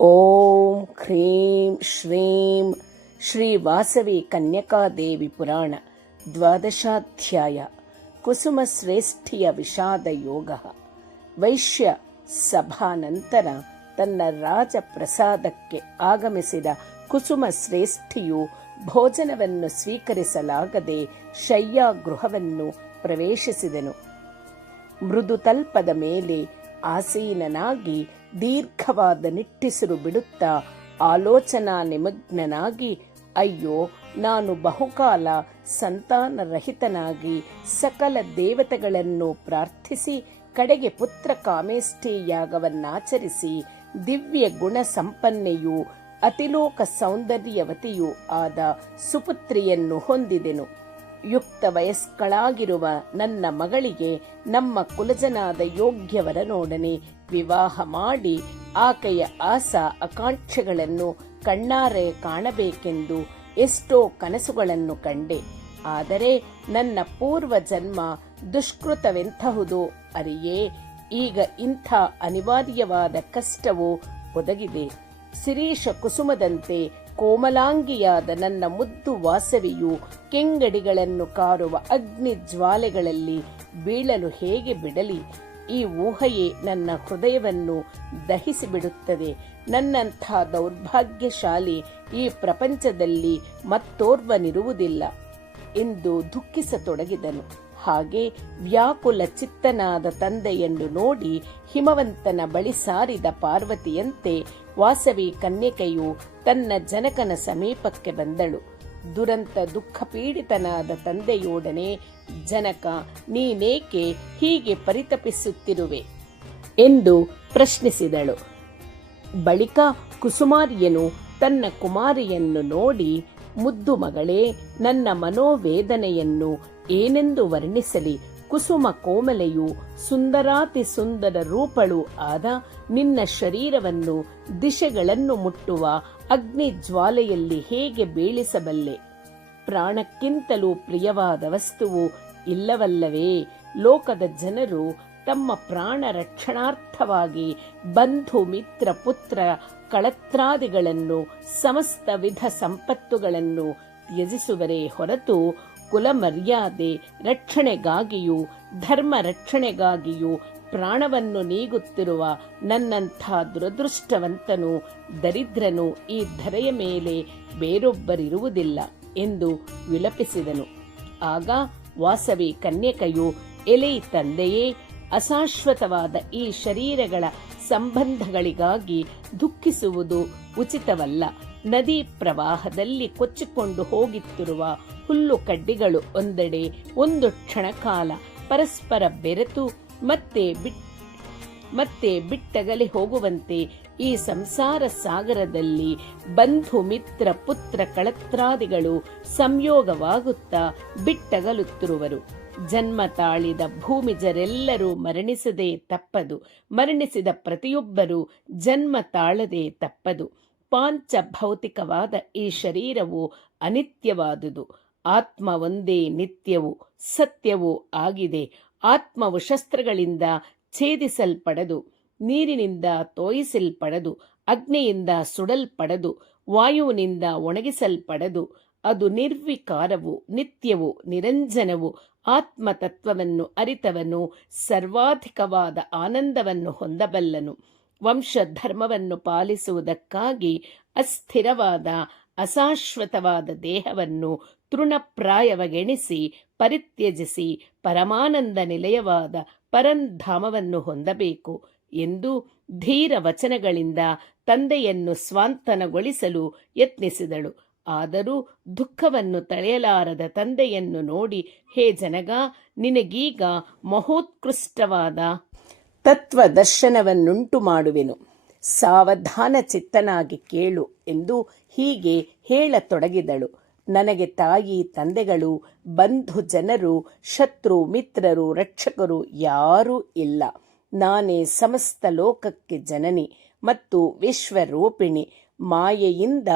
ಓಂ cream ಶ್ರೀಂ Shri Vasavi ಕನ್ಯಕಾದೇವಿ ಪುರಾಣ ದ್ವಾದಶಾಧ್ಯಾಯ ಕುಸುಮ ಶ್ರೇಷ್ಠಿಯ ವಿಷಾದ ಯೋಗ. ವೈಶ್ಯ ಸಭಾನಂತರ ತನ್ನ ರಾಜ ಪ್ರಸಾದಕ್ಕೆ ಆಗಮಿಸಿದ ಕುಸುಮ ಶ್ರೇಷ್ಠಿಯು ಭೋಜನವನ್ನು ಸ್ವೀಕರಿಸಲಾಗದೆ ಶಯ್ಯಾಗೃಹವನ್ನು ಪ್ರವೇಶಿಸಿದನು. ಮೃದುತಲ್ಪದ ಮೇಲೆ ಆಸೀನನಾಗಿ ದೀರ್ಘವಾದ ನಿಟ್ಟುಸಿರು ಬಿಡುತ್ತಾ ಆಲೋಚನಾ ನಿಮಗ್ನನಾಗಿ, ಅಯ್ಯೋ, ನಾನು ಬಹುಕಾಲ ಸಂತಾನರಹಿತನಾಗಿ ಸಕಲ ದೇವತೆಗಳನ್ನು ಪ್ರಾರ್ಥಿಸಿ ಕಡೆಗೆ ಪುತ್ರ ಕಾಮೇಷ್ಟಿ ಯಾಗವನ್ನಾಚರಿಸಿ ದಿವ್ಯ ಗುಣ ಸಂಪನ್ನೆಯೂ ಅತಿಲೋಕ ಸೌಂದರ್ಯವತಿಯೂ ಆದ ಸುಪುತ್ರಿಯನ್ನು ಹೊಂದಿದೆನು. ಯುಕ್ತ ವಯಸ್ಕಳಾಗಿರುವ ನನ್ನ ಮಗಳಿಗೆ ನಮ್ಮ ಕುಲಜನಾದ ಯೋಗ್ಯವರನೊಡನೆ ವಿವಾಹ ಮಾಡಿ ಆಕೆಯ ಆಸಾ ಆಕಾಂಕ್ಷೆಗಳನ್ನು ಕಣ್ಣಾರೆ ಕಾಣಬೇಕೆಂದು ಎಷ್ಟೋ ಕನಸುಗಳನ್ನು ಕಂಡೆ. ಆದರೆ ನನ್ನ ಪೂರ್ವ ಜನ್ಮ ದುಷ್ಕೃತವೆಂತಹುದೋ ಅರಿಯೇ ಈಗ ಇಂಥ ಅನಿವಾರ್ಯವಾದ ಕಷ್ಟವು ಒದಗಿದೆ. ಶಿರೀಷ ಕುಸುಮದಂತೆ ಕೋಮಲಾಂಗಿಯಾದ ನನ್ನ ಮುದ್ದು ವಾಸವಿಯು ಕೆಂಗಡಿಗಳನ್ನು ಕಾರುವ ಅಗ್ನಿ ಜ್ವಾಲೆಗಳಲ್ಲಿ ಬೀಳಲು ಹೇಗೆ ಬಿಡಲಿ? ಈ ಊಹೆಯೇ ನನ್ನ ಹೃದಯವನ್ನು ದಹಿಸಿಬಿಡುತ್ತದೆ. ನನ್ನಂಥ ದೌರ್ಭಾಗ್ಯಶಾಲಿ ಈ ಪ್ರಪಂಚದಲ್ಲಿ ಮತ್ತೋರ್ವನಿರುವುದಿಲ್ಲ ಎಂದು ದುಃಖಿಸತೊಡಗಿದನು. ಹಾಗೆ ವ್ಯಾಕುಲ ಚಿತ್ತನಾದ ತಂದೆಯನ್ನು ನೋಡಿ ಹಿಮವಂತನ ಬಳಿ ಸಾರಿದ ಪಾರ್ವತಿಯಂತೆ ವಾಸವಿ ಕನ್ಯಕೆಯು ತನ್ನ ಜನಕನ ಸಮೀಪಕ್ಕೆ ಬಂದಳು. ದುರಂತ ದುಃಖಪೀಡಿತನಾದ ತಂದೆಯೊಡನೆ, ಜನಕ, ನೀನೇಕೆ ಹೀಗೆ ಪರಿತಪಿಸುತ್ತಿರುವೆ ಎಂದು ಪ್ರಶ್ನಿಸಿದಳು. ಬಳಿಕ ಕುಸುಮಾರ್ಯನು ತನ್ನ ಕುಮಾರಿಯನ್ನು ನೋಡಿ, ಮುದ್ದು ಮಗಳೇ, ನನ್ನ ಮನೋವೇದನೆಯನ್ನು ಏನೆಂದು ವರ್ಣಿಸಲಿ? ಕುಸುಮ ಕೋಮಲೆಯು ಸುಂದರಾತಿ ಸುಂದರ ರೂಪಳು ಆದ ನಿನ್ನ ಶರೀರವನ್ನು ದಿಶೆಗಳನ್ನು ಮುಟ್ಟುವ ಅಗ್ನಿ ಜ್ವಾಲೆಯಲ್ಲಿ ಹೇಗೆ ಬೀಳಿಸಬಲ್ಲೆ? ಪ್ರಾಣಕ್ಕಿಂತಲೂ ಪ್ರಿಯವಾದ ವಸ್ತುವು ಇಲ್ಲವಲ್ಲವೇ? ಲೋಕದ ಜನರು ತಮ್ಮ ಪ್ರಾಣ ರಕ್ಷಣಾರ್ಥವಾಗಿ ಬಂಧು ಮಿತ್ರ ಪುತ್ರ ಕಳತ್ರಾದಿಗಳನ್ನು ಸಮಸ್ತ ವಿಧ ಸಂಪತ್ತುಗಳನ್ನು ತ್ಯಜಿಸುವರೇ ಹೊರತು ಕುಲ ಮರ್ಯಾದೆ ರಕ್ಷಣೆಗಾಗಿಯೂ ಧರ್ಮ ರಕ್ಷಣೆಗಾಗಿಯೂ ಪ್ರಾಣವನ್ನು ನೀಗುತ್ತಿರುವ ನನ್ನಂಥ ದುರದೃಷ್ಟವಂತನು ದರಿದ್ರನು ಈ ಧರೆಯ ಮೇಲೆ ಬೇರೊಬ್ಬರಿರುವುದಿಲ್ಲ ಎಂದು ವಿಲಪಿಸಿದನು. ಆಗ ವಾಸವಿ ಕನ್ಯಕೆಯು, ಎಲೆ ತಂದೆಯೇ, ಅಶಾಶ್ವತವಾದ ಈ ಶರೀರಗಳ ಸಂಬಂಧಗಳಿಗಾಗಿ ದುಃಖಿಸುವುದು ಉಚಿತವಲ್ಲ. ನದಿ ಪ್ರವಾಹದಲ್ಲಿ ಕೊಚ್ಚಿಕೊಂಡು ಹೋಗುತ್ತಿರುವ ಹುಲ್ಲು ಕಡ್ಡಿಗಳು ಒಂದೆಡೆ ಒಂದು ಕ್ಷಣಕಾಲ ಪರಸ್ಪರ ಬೆರೆತು ಮತ್ತೆ ಬಿಟ್ಟಗಲಿ ಹೋಗುವಂತೆ ಈ ಸಂಸಾರ ಸಾಗರದಲ್ಲಿ ಬಂಧು ಮಿತ್ರ ಪುತ್ರ ಕಳತ್ರಾದಿಗಳು ಸಂಯೋಗವಾಗುತ್ತಾ ಬಿಟ್ಟಗಲುತ್ತಿರುವರು. ಜನ್ಮ ತಾಳಿದ ಭೂಮಿಜರೆಲ್ಲರೂ ಮರಣಿಸದೆ ತಪ್ಪದು. ಮರಣಿಸಿದ ಪ್ರತಿಯೊಬ್ಬರೂ ಜನ್ಮ ತಾಳದೆ ತಪ್ಪದು. ಪಾಂಚಭೌತಿಕವಾದ ಈ ಶರೀರವು ಅನಿತ್ಯವಾದುದು. ಆತ್ಮ ಒಂದೇ ನಿತ್ಯವೂ ಸತ್ಯವೂ ಆಗಿದೆ. ಆತ್ಮವು ಶಸ್ತ್ರಗಳಿಂದ ಛೇದಿಸಲ್ಪಡದು, ನೀರಿನಿಂದ ತೋಯಿಸಲ್ಪಡದು, ಅಗ್ನಿಯಿಂದ ಸುಡಲ್ಪಡದು, ವಾಯುವಿನಿಂದ ಒಣಗಿಸಲ್ಪಡದು. ಅದು ನಿರ್ವಿಕಾರವು, ನಿತ್ಯವು, ನಿರಂಜನವು. ಆತ್ಮತತ್ವವನ್ನು ಅರಿತವನು ಸರ್ವಾಧಿಕವಾದ ಆನಂದವನ್ನು ಹೊಂದಬಲ್ಲನು. ವಂಶಧರ್ಮವನ್ನು ಪಾಲಿಸುವುದಕ್ಕಾಗಿ ಅಸ್ಥಿರವಾದ ಅಶಾಶ್ವತವಾದ ದೇಹವನ್ನು ತೃಣಪ್ರಾಯವಗೆಣಿಸಿ ಪರಿತ್ಯಜಿಸಿ ಪರಮಾನಂದ ನಿಲಯವಾದ ಪರಂಧಾಮವನ್ನು ಹೊಂದಬೇಕು ಎಂದು ಧೀರ ವಚನಗಳಿಂದ ತಂದೆಯನ್ನು ಸ್ವಾಂತನಗೊಳಿಸಲು ಯತ್ನಿಸಿದಳು. ಆದರೂ ದುಃಖವನ್ನು ತಳೆಯಲಾರದ ತಂದೆಯನ್ನು ನೋಡಿ, ಹೇ ಜನಗ, ನಿನಗೀಗ ಮಹೋತ್ಕೃಷ್ಟವಾದ ತತ್ವದರ್ಶನವನ್ನುಂಟು ಮಾಡುವೆನು. ಸಾವಧಾನ ಚಿತ್ತನಾಗಿ ಕೇಳು ಎಂದು ಹೀಗೆ ಹೇಳತೊಡಗಿದಳು. ನನಗೆ ತಾಯಿ ತಂದೆಗಳು, ಬಂಧು ಜನರು, ಶತ್ರು ಮಿತ್ರರು, ರಕ್ಷಕರು ಯಾರೂ ಇಲ್ಲ. ನಾನೇ ಸಮಸ್ತ ಲೋಕಕ್ಕೆ ಜನನಿ ಮತ್ತು ವಿಶ್ವರೂಪಿಣಿ. ಮಾಯೆಯಿಂದ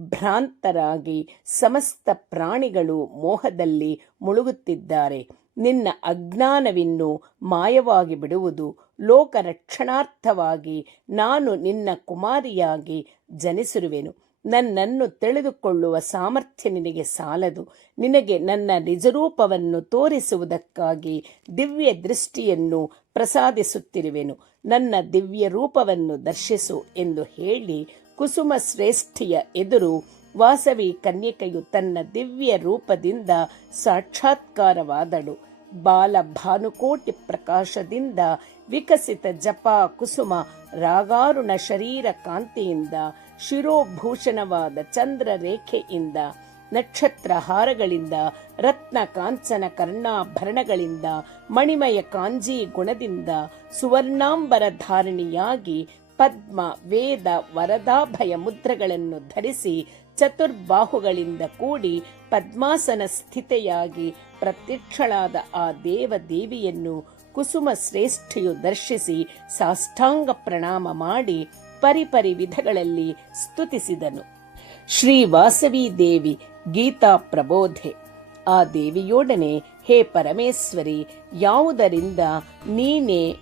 ಭ್ರಾಂತರಾಗಿ ಸಮಸ್ತ ಪ್ರಾಣಿಗಳು ಮೋಹದಲ್ಲಿ ಮುಳುಗುತ್ತಿದ್ದಾರೆ. ನಿನ್ನ ಅಜ್ಞಾನವಿನ್ನು ಮಾಯವಾಗಿ ಬಿಡುವುದು. ಲೋಕ ರಕ್ಷಣಾರ್ಥವಾಗಿ ನಾನು ನಿನ್ನ ಕುಮಾರಿಯಾಗಿ ಜನಿಸಿರುವೆನು. ನನ್ನನ್ನು ತಿಳಿದುಕೊಳ್ಳುವ ಸಾಮರ್ಥ್ಯ ನಿನಗೆ ಸಾಲದು. ನಿನಗೆ ನನ್ನ ನಿಜರೂಪವನ್ನು ತೋರಿಸುವುದಕ್ಕಾಗಿ ದಿವ್ಯ ದೃಷ್ಟಿಯನ್ನು ಪ್ರಸಾದಿಸುತ್ತಿರುವೆನು. ನನ್ನ ದಿವ್ಯ ರೂಪವನ್ನು ದರ್ಶಿಸು ಎಂದು ಹೇಳಿ ಕುಸುಮ ಶ್ರೇಷ್ಠಿಯ ಎದುರು ವಾಸವಿ ಕನ್ಯಕೆಯು ತನ್ನ ದಿವ್ಯ ರೂಪದಿಂದ ಸಾಕ್ಷಾತ್ಕಾರವಾದಳು. ಬಾಲ ಭಾನುಕೋಟಿ ಪ್ರಕಾಶದಿಂದ ವಿಕಸಿತ ಜಪಾ ಕುಸುಮ ರಾಗಾರುಣ ಶರೀರ ಕಾಂತಿಯಿಂದ ಶಿರೋಭೂಷಣವಾದ ಚಂದ್ರ ರೇಖೆಯಿಂದ ನಕ್ಷತ್ರ ಹಾರಗಳಿಂದ ರತ್ನ ಕಾಂಚನ ಕರ್ಣಾಭರಣಗಳಿಂದ ಮಣಿಮಯ ಕಾಂಜಿ ಗುಣದಿಂದ ಸುವರ್ಣಾಂಬರ ಧಾರಣಿಯಾಗಿ ಪದ್ಮ ವೇದ ವರದಾಭಯ ಮುದ್ರೆಗಳನ್ನು ಧರಿಸಿ ಚತುರ್ಬಾಹುಗಳಿಂದ ಕೂಡಿ ಪದ್ಮಾಸನ ಸ್ಥಿತೆಯಾಗಿ ಪ್ರತ್ಯಕ್ಷಳಾದ ಆ ದೇವಿಯನ್ನು ಕುಸುಮ ಶ್ರೇಷ್ಠಿಯು ದರ್ಶಿಸಿ ಸಾಷ್ಟಾಂಗ ಪ್ರಣಾಮ ಮಾಡಿ ಪರಿಪರಿ ವಿಧಗಳಲ್ಲಿ ಸ್ತುತಿಸಿದನು. ಶ್ರೀ ವಾಸವಿ ದೇವಿ ಗೀತಾ ಪ್ರಬೋಧೆ. ಆ ದೇವಿಯೊಡನೆ, ಹೇ ಪರಮೇಶ್ವರಿ, ಯಾವುದರಿಂದ ನೀನೇ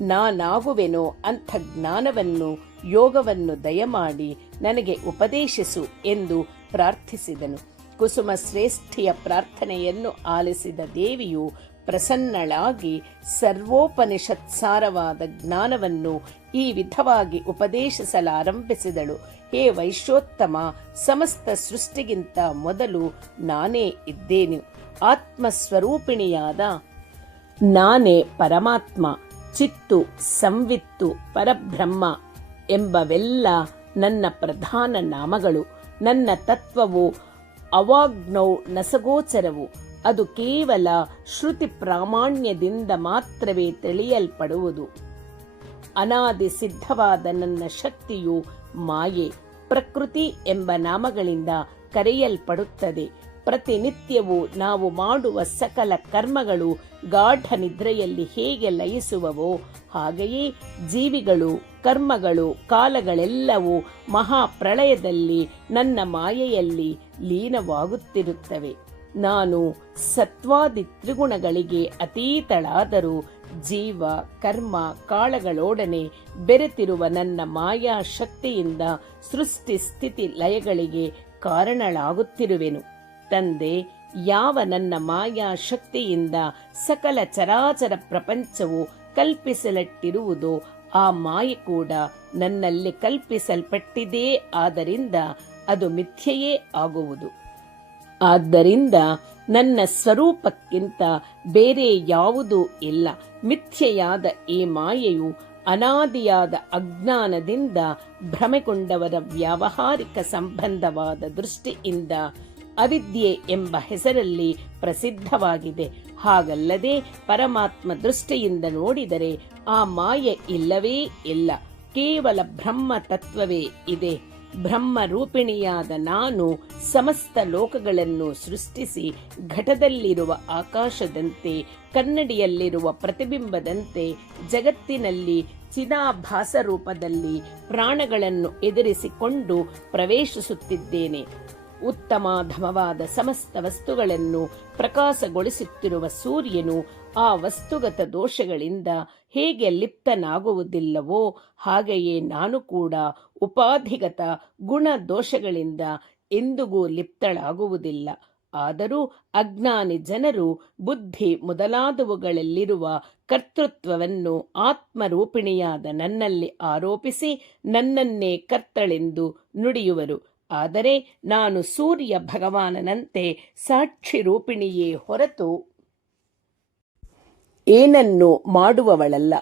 ನಾನಾಗುವೆನೋ ಅಂಥ ಜ್ಞಾನವನ್ನು ಯೋಗವನ್ನು ದಯಮಾಡಿ ನನಗೆ ಉಪದೇಶಿಸು ಎಂದು ಪ್ರಾರ್ಥಿಸಿದನು. ಕುಸುಮ ಶ್ರೇಷ್ಠಿಯ ಪ್ರಾರ್ಥನೆಯನ್ನು ಆಲಿಸಿದ ದೇವಿಯು ಪ್ರಸನ್ನಳಾಗಿ ಸರ್ವೋಪನಿಷತ್ಸಾರವಾದ ಜ್ಞಾನವನ್ನು ಈ ವಿಧವಾಗಿ ಉಪದೇಶಿಸಲಾರಂಭಿಸಿದಳು. ಹೇ ವೈಶ್ಯೋತ್ತಮ, ಸಮಸ್ತ ಸೃಷ್ಟಿಗಿಂತ ಮೊದಲು ನಾನೇ ಇದ್ದೇನೆ. ಆತ್ಮಸ್ವರೂಪಿಣಿಯಾದ ನಾನೇ ಪರಮಾತ್ಮ, ಚಿತ್ತು, ಸಂವಿತ್ತು, ಪರಬ್ರಹ್ಮ ಎಂಬವೆಲ್ಲ ನನ್ನ ಪ್ರಧಾನ ನಾಮಗಳು. ನನ್ನ ತತ್ವವು ಅವಾಗ್ನೌ ನಸಗೋಚರವು. ಅದು ಕೇವಲ ಶ್ರುತಿ ಪ್ರಾಮಾಣ್ಯದಿಂದ ಮಾತ್ರವೇ ತಿಳಿಯಲ್ಪಡುವುದು. ಅನಾದಿ ಸಿದ್ಧವಾದ ನನ್ನ ಶಕ್ತಿಯು ಮಾಯೆ, ಪ್ರಕೃತಿ ಎಂಬ ನಾಮಗಳಿಂದ ಕರೆಯಲ್ಪಡುತ್ತದೆ. ಪ್ರತಿನಿತ್ಯವೂ ನಾವು ಮಾಡುವ ಸಕಲ ಕರ್ಮಗಳು ಗಾಢ ನಿದ್ರೆಯಲ್ಲಿ ಹೇಗೆ ಲಯಿಸುವವೋ ಹಾಗೆಯೇ ಜೀವಿಗಳು, ಕರ್ಮಗಳು, ಕಾಲಗಳೆಲ್ಲವೂ ಮಹಾಪ್ರಳಯದಲ್ಲಿ ನನ್ನ ಮಾಯೆಯಲ್ಲಿ ಲೀನವಾಗುತ್ತಿರುತ್ತವೆ. ನಾನು ಸತ್ವಾದಿ ತ್ರಿಗುಣಗಳಿಗೆ ಅತೀತಳಾದರೂ ಜೀವ, ಕರ್ಮ, ಕಾಳಗಳೊಡನೆ ಬೆರೆತಿರುವ ನನ್ನ ಮಾಯಾ ಶಕ್ತಿಯಿಂದ ಸೃಷ್ಟಿ ಸ್ಥಿತಿ ಲಯಗಳಿಗೆ ಕಾರಣಳಾಗುತ್ತಿರುವೆನು. ತಂದೆ, ಯಾವ ನನ್ನ ಮಾಯಾ ಶಕ್ತಿಯಿಂದ ಸಕಲ ಚರಾಚರ ಪ್ರಪಂಚವು ಕಲ್ಪಿಸಲ್ಪಟ್ಟಿರುವುದೋ ಆ ಮಾಯೆ ಕೂಡ ನನ್ನಲ್ಲಿ ಕಲ್ಪಿಸಲ್ಪಟ್ಟಿದೆ. ಆದ್ದರಿಂದ ಅದು ಮಿಥ್ಯೆಯೇ ಆಗುವುದು. ಆದ್ದರಿಂದ ನನ್ನ ಸ್ವರೂಪಕ್ಕಿಂತ ಬೇರೆ ಯಾವುದೂ ಇಲ್ಲ. ಮಿಥ್ಯೆಯಾದ ಈ ಮಾಯೆಯು ಅನಾದಿಯಾದ ಅಜ್ಞಾನದಿಂದ ಭ್ರಮೆಗೊಂಡವರ ವ್ಯಾವಹಾರಿಕ ಸಂಬಂಧವಾದ ದೃಷ್ಟಿಯಿಂದ ಅವಿದ್ಯೆ ಎಂಬ ಹೆಸರಲ್ಲಿ ಪ್ರಸಿದ್ಧವಾಗಿದೆ. ಹಾಗಲ್ಲದೆ ಪರಮಾತ್ಮ ದೃಷ್ಟಿಯಿಂದ ನೋಡಿದರೆ ಆ ಮಾಯೆ ಇಲ್ಲವೇ ಇಲ್ಲ. ಕೇವಲ ಬ್ರಹ್ಮ ತತ್ವವೇ ಇದೆ. ಬ್ರಹ್ಮ ರೂಪಿಣಿಯಾದ ನಾನು ಸಮಸ್ತ ಲೋಕಗಳನ್ನು ಸೃಷ್ಟಿಸಿ ಘಟದಲ್ಲಿರುವ ಆಕಾಶದಂತೆ, ಕನ್ನಡಿಯಲ್ಲಿರುವ ಪ್ರತಿಬಿಂಬದಂತೆ ಜಗತ್ತಿನಲ್ಲಿ ಚಿದಾಭಾಸ ರೂಪದಲ್ಲಿ ಪ್ರಾಣಗಳನ್ನು ಎದುರಿಸಿಕೊಂಡು ಪ್ರವೇಶಿಸುತ್ತಿದ್ದೇನೆ. ಉತ್ತಮಾಧಮವಾದ ಸಮಸ್ತ ವಸ್ತುಗಳನ್ನು ಪ್ರಕಾಶಗೊಳಿಸುತ್ತಿರುವ ಸೂರ್ಯನು ಆ ವಸ್ತುಗತ ದೋಷಗಳಿಂದ ಹೇಗೆ ಲಿಪ್ತನಾಗುವುದಿಲ್ಲವೋ ಹಾಗೆಯೇ ನಾನು ಕೂಡ ಉಪಾಧಿಗತ ಗುಣ ದೋಷಗಳಿಂದ ಎಂದಿಗೂ ಲಿಪ್ತಳಾಗುವುದಿಲ್ಲ. ಆದರೂ ಅಜ್ಞಾನಿ ಜನರು ಬುದ್ಧಿ ಮೊದಲಾದವುಗಳಲ್ಲಿರುವ ಕರ್ತೃತ್ವವನ್ನು ಆತ್ಮರೂಪಿಣಿಯಾದ ನನ್ನಲ್ಲಿ ಆರೋಪಿಸಿ ನನ್ನನ್ನೇ ಕರ್ತಳೆಂದು ನುಡಿಯುವರು. ಆದರೆ ನಾನು ಸೂರ್ಯ ಭಗವಾನನಂತೆ ಸಾಕ್ಷಿ ರೂಪಿಣಿಯೇ ಹೊರತು ಏನನ್ನು ಮಾಡುವವಳಲ್ಲ.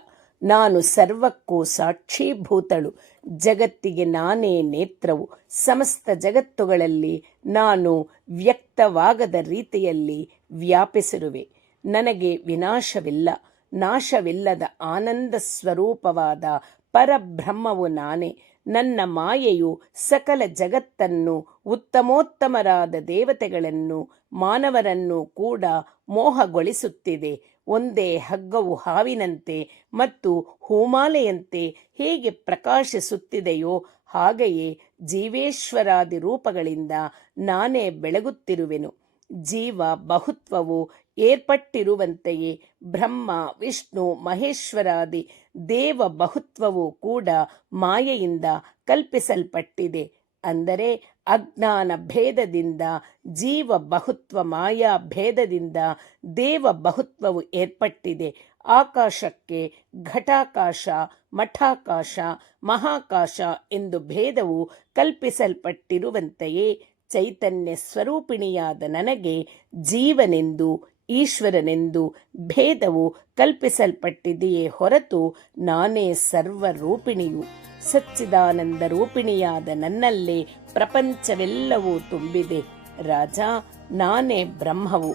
ನಾನು ಸರ್ವಕ್ಕೂ ಸಾಕ್ಷೀಭೂತಳು. ಜಗತ್ತಿಗೆ ನಾನೇ ನೇತ್ರವು. ಸಮಸ್ತ ಜಗತ್ತುಗಳಲ್ಲಿ ನಾನು ವ್ಯಕ್ತವಾಗದ ರೀತಿಯಲ್ಲಿ ವ್ಯಾಪಿಸಿರುವೆ. ನನಗೆ ವಿನಾಶವಿಲ್ಲ. ನಾಶವಿಲ್ಲದ ಆನಂದ ಸ್ವರೂಪವಾದ ಪರಬ್ರಹ್ಮವು ನಾನೇ. ನನ್ನ ಮಾಯೆಯು ಸಕಲ ಜಗತ್ತನ್ನು, ಉತ್ತಮೋತ್ತಮರಾದ ದೇವತೆಗಳನ್ನು, ಮಾನವರನ್ನು ಕೂಡ ಮೋಹಗೊಳಿಸುತ್ತಿದೆ. ಒಂದೇ ಹಗ್ಗವು ಹಾವಿನಂತೆ ಮತ್ತು ಹೂಮಾಲೆಯಂತೆ ಹೇಗೆ ಪ್ರಕಾಶಿಸುತ್ತಿದೆಯೋ ಹಾಗೆಯೇ ಜೀವೇಶ್ವರಾದಿ ರೂಪಗಳಿಂದ ನಾನೇ ಬೆಳಗುತ್ತಿರುವೆನು. ಜೀವ ಬಹುತ್ವವು ಏರ್ಪಟ್ಟಿರುವಂತೆಯೇ ಬ್ರಹ್ಮ ವಿಷ್ಣು ಮಹೇಶ್ವರಾದಿ ದೇವ ಬಹುತ್ವವು ಕೂಡ ಮಾಯೆಯಿಂದ ಕಲ್ಪಿಸಲ್ಪಟ್ಟಿದೆ. ಅಂದರೆ ಅಜ್ಞಾನ ಭೇದದಿಂದ ಜೀವ ಬಹುತ್ವ, ಮಾಯಾ ಭೇದದಿಂದ ದೇವ ಬಹುತ್ವವು ಏರ್ಪಟ್ಟಿದೆ. ಆಕಾಶಕ್ಕೆ ಘಟಾಕಾಶ, ಮಠಾಕಾಶ, ಮಹಾಕಾಶ ಎಂದು ಭೇದವು ಕಲ್ಪಿಸಲ್ಪಟ್ಟಿರುವಂತೆಯೇ ಚೈತನ್ಯ ಸ್ವರೂಪಿಣಿಯಾದ ನನಗೆ ಜೀವನೆಂದು ಈಶ್ವರನೆಂದು ಭೇದವು ಕಲ್ಪಿಸಲ್ಪಟ್ಟಿದೆಯೇ ಹೊರತು ನಾನೇ ಸರ್ವರೂಪಿಣಿಯು. ಸಚ್ಚಿದಾನಂದ ರೂಪಿಣಿಯಾದ ನನ್ನಲ್ಲೇ ಪ್ರಪಂಚವೆಲ್ಲವೂ ತುಂಬಿದೆ. ರಾಜ, ನಾನೇ ಬ್ರಹ್ಮವು,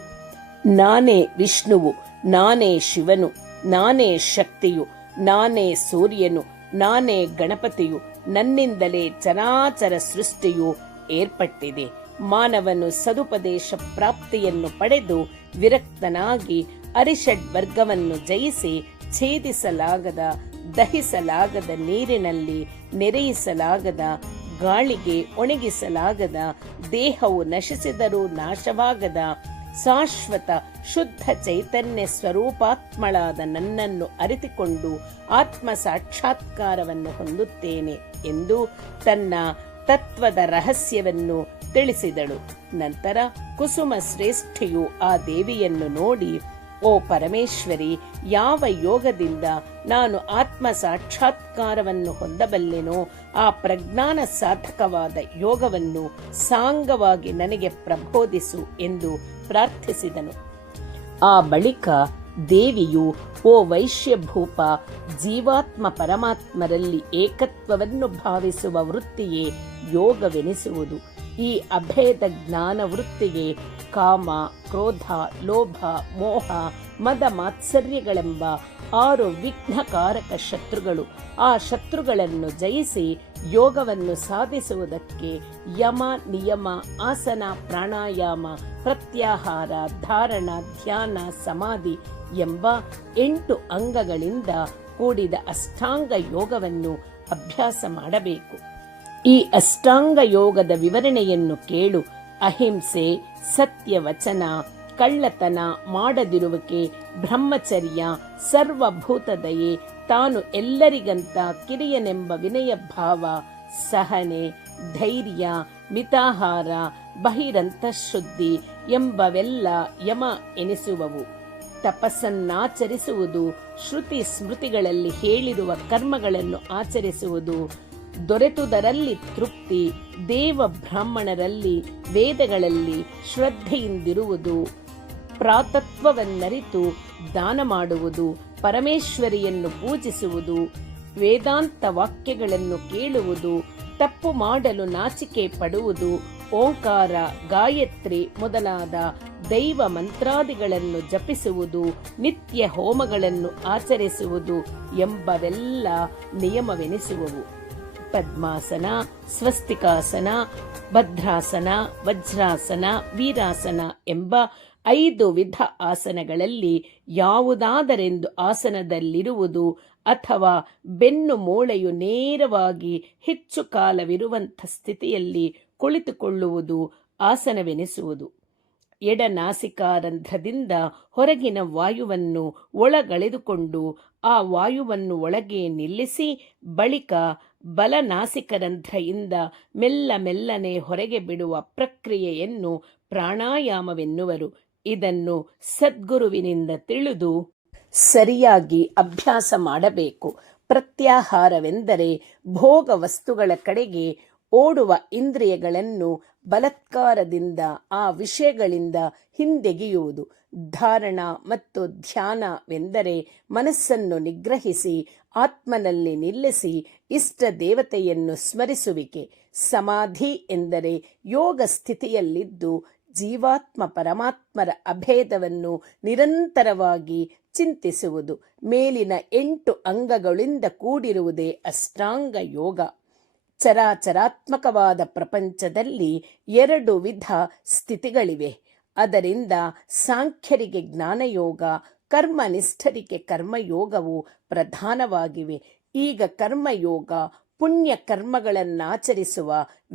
ನಾನೇ ವಿಷ್ಣುವು, ನಾನೇ ಶಿವನು, ನಾನೇ ಶಕ್ತಿಯು, ನಾನೇ ಸೂರ್ಯನು, ನಾನೇ ಗಣಪತಿಯು. ನನ್ನಿಂದಲೇ ಚರಾಚರ ಸೃಷ್ಟಿಯು ಏರ್ಪಟ್ಟಿದೆ. ಮಾನವನು ಸದುಪದೇಶ ಪ್ರಾಪ್ತಿಯನ್ನು ಪಡೆದು ವಿರಕ್ತನಾಗಿ ಅರಿಷಡ್ವರ್ಗವನ್ನು ಜಯಿಸಿ ಛೇದಿಸಲಾಗದ, ದಹಿಸಲಾಗದ ನೀರಿನಲ್ಲಿ ನೆರೆಯಿಸಲಾಗದ, ಗಾಳಿಗೆ ಒಣಗಿಸಲಾಗದ, ದೇಹವು ನಶಿಸಿದರೂ ನಾಶವಾಗದ ಶಾಶ್ವತ ಶುದ್ಧ ಚೈತನ್ಯ ಸ್ವರೂಪಾತ್ಮಳಾದ ನನ್ನನ್ನು ಅರಿತುಕೊಂಡು ಆತ್ಮ ಸಾಕ್ಷಾತ್ಕಾರವನ್ನು ಹೊಂದುತ್ತೇನೆ ಎಂದು ತನ್ನ ತತ್ವದ ರಹಸ್ಯವನ್ನು ತಿಳಿಸಿದಳು. ನಂತರ ಕುಸುಮ ಶ್ರೇಷ್ಠಿಯು ಆ ದೇವಿಯನ್ನು ನೋಡಿ, ಓ ಪರಮೇಶ್ವರಿ, ಯಾವ ಯೋಗದಿಂದ ನಾನು ಆತ್ಮ ಸಾಕ್ಷಾತ್ಕಾರವನ್ನು ಹೊಂದಬಲ್ಲೆನೋ ಆ ಪ್ರಜ್ಞಾನ ಸಾಧಕವಾದ ಯೋಗವನ್ನು ಸಾಂಗವಾಗಿ ನನಗೆ ಪ್ರಬೋಧಿಸು ಎಂದು ಪ್ರಾರ್ಥಿಸಿದನು. ಆ ಬಳಿಕ ದೇವಿಯು, ಓ ವೈಶ್ಯಭೂಪ, ಜೀವಾತ್ಮ ಪರಮಾತ್ಮರಲ್ಲಿ ಏಕತ್ವವನ್ನು ಭಾವಿಸುವ ವೃತ್ತಿಯೇ ಯೋಗವೆನಿಸುವುದು. ಈ ಅಭೇದ ಜ್ಞಾನ ವೃತ್ತಿಗೆ ಕಾಮ, ಕ್ರೋಧ, ಲೋಭ, ಮೋಹ, ಮದ, ಮಾತ್ಸರ್ಯಗಳೆಂಬ 6 ವಿಘ್ನಕಾರಕ ಶತ್ರುಗಳು. ಆ ಶತ್ರುಗಳನ್ನು ಜಯಿಸಿ ಯೋಗವನ್ನು ಸಾಧಿಸುವುದಕ್ಕೆ ಯಮ, ನಿಯಮ, ಆಸನ, ಪ್ರಾಣಾಯಾಮ, ಪ್ರತ್ಯಾಹಾರ, ಧಾರಣ, ಧ್ಯಾನ, ಸಮಾಧಿ ಎಂಬ 8 ಅಂಗಗಳಿಂದ ಕೂಡಿದ ಅಷ್ಟಾಂಗ ಯೋಗವನ್ನು ಅಭ್ಯಾಸ ಮಾಡಬೇಕು. ಈ ಅಷ್ಟಾಂಗ ಯೋಗದ ವಿವರಣೆಯನ್ನು ಕೇಳು. ಅಹಿಂಸೆ, ಸತ್ಯವಚನ, ಕಳ್ಳತನ ಮಾಡದಿರುವಿಕೆ, ಬ್ರಹ್ಮಚರ್ಯ, ಸರ್ವಭೂತದಯೆ, ತಾನು ಎಲ್ಲರಿಗಂತ ಕಿರಿಯನೆಂಬ ವಿನಯ ಭಾವ, ಸಹನೆ, ಧೈರ್ಯ, ಮಿತಾಹಾರ, ಬಹಿರಂತಃಶುದ್ಧಿ ಎಂಬವೆಲ್ಲ ಯಮ ಎನಿಸುವವು. ತಪಸ್ಸನ್ನಾಚರಿಸುವುದು, ಶ್ರುತಿ ಸ್ಮೃತಿಗಳಲ್ಲಿ ಹೇಳಿರುವ ಕರ್ಮಗಳನ್ನು ಆಚರಿಸುವುದು, ದೊರೆತುದರಲ್ಲಿ ತೃಪ್ತಿ, ದೇವ ಬ್ರಾಹ್ಮಣರಲ್ಲಿ ವೇದಗಳಲ್ಲಿ ಶ್ರದ್ಧೆಯಿಂದಿರುವುದು, ಪ್ರಾತತ್ವವನ್ನರಿತು ದಾನ ಮಾಡುವುದು, ಪರಮೇಶ್ವರಿಯನ್ನು ಪೂಜಿಸುವುದು, ವೇದಾಂತ ವಾಕ್ಯಗಳನ್ನು ಕೇಳುವುದು, ತಪ್ಪು ಮಾಡಲು ನಾಚಿಕೆ ಪಡುವುದು, ಓಂಕಾರ, ಗಾಯತ್ರಿ ಮೊದಲಾದ ದೈವ ಮಂತ್ರಾದಿಗಳನ್ನು ಜಪಿಸುವುದು, ನಿತ್ಯ ಹೋಮಗಳನ್ನು ಆಚರಿಸುವುದು ಎಂಬವೆಲ್ಲ ನಿಯಮವೆನಿಸುವವು. ಪದ್ಮಾಸನ, ಸ್ವಸ್ತಿಕಾಸನ, ಭದ್ರಾಸನ, ವಜ್ರಾಸನ, ವೀರಾಸನ ಎಂಬ 5 ವಿಧ ಆಸನಗಳಲ್ಲಿ ಯಾವುದಾದರೆಂದು ಆಸನದಲ್ಲಿರುವುದು ಅಥವಾ ಬೆನ್ನು ಮೂಳೆಯು ನೇರವಾಗಿ ಹೆಚ್ಚು ಕಾಲವಿರುವಂಥ ಸ್ಥಿತಿಯಲ್ಲಿ ಕುಳಿತುಕೊಳ್ಳುವುದು ಆಸನವೆನಿಸುವುದು. ಎಡನಾಸಿಕಾರಂಧ್ರದಿಂದ ಹೊರಗಿನ ವಾಯುವನ್ನು ಒಳಗಳೆದುಕೊಂಡು ಆ ವಾಯುವನ್ನು ಒಳಗೆ ನಿಲ್ಲಿಸಿ ಬಳಿಕ ಬಲನಾಸಿಕರಂಧ್ರದಿಂದ ಮೆಲ್ಲ ಮೆಲ್ಲನೆ ಹೊರಗೆ ಬಿಡುವ ಪ್ರಕ್ರಿಯೆಯನ್ನು ಪ್ರಾಣಾಯಾಮವೆನ್ನುವರು. ಇದನ್ನು ಸದ್ಗುರುವಿನಿಂದ ತಿಳಿದು ಸರಿಯಾಗಿ ಅಭ್ಯಾಸ ಮಾಡಬೇಕು. ಪ್ರತ್ಯಾಹಾರವೆಂದರೆ ಭೋಗ ವಸ್ತುಗಳ ಕಡೆಗೆ ಓಡುವ ಇಂದ್ರಿಯಗಳನ್ನು ಬಲಾತ್ಕಾರದಿಂದ ಆ ವಿಷಯಗಳಿಂದ ಹಿಂದೆಗೆಯುವುದು. ಧಾರಣ ಮತ್ತು ಧ್ಯಾನವೆಂದರೆ ಮನಸ್ಸನ್ನು ನಿಗ್ರಹಿಸಿ ಆತ್ಮನಲ್ಲಿ ನಿಲ್ಲಿಸಿ ಇಷ್ಟ ದೇವತೆಯನ್ನು ಸ್ಮರಿಸುವಿಕೆ. ಸಮಾಧಿ ಎಂದರೆ ಯೋಗ ಸ್ಥಿತಿಯಲ್ಲಿದ್ದು ಜೀವಾತ್ಮ ಪರಮಾತ್ಮರ ಅಭೇದವನ್ನು ನಿರಂತರವಾಗಿ ಚಿಂತಿಸುವುದು. ಮೇಲಿನ 8 ಅಂಗಗಳಿಂದ ಕೂಡಿರುವುದೇ ಅಷ್ಟಾಂಗ ಯೋಗ. ಚರಾಚರಾತ್ಮಕವಾದ ಪ್ರಪಂಚದಲ್ಲಿ 2 ವಿಧ ಸ್ಥಿತಿಗಳಿವೆ. ಅದರಿಂದ ಸಾಂಖ್ಯರಿಗೆ ಜ್ಞಾನಯೋಗ, ಕರ್ಮನಿಷ್ಠರಿಗೆ ಕರ್ಮಯೋಗವು ಪ್ರಧಾನವಾಗಿವೆ. ಈಗ ಕರ್ಮಯೋಗ, ಪುಣ್ಯ ಕರ್ಮಗಳನ್ನಾಚರಿಸುವ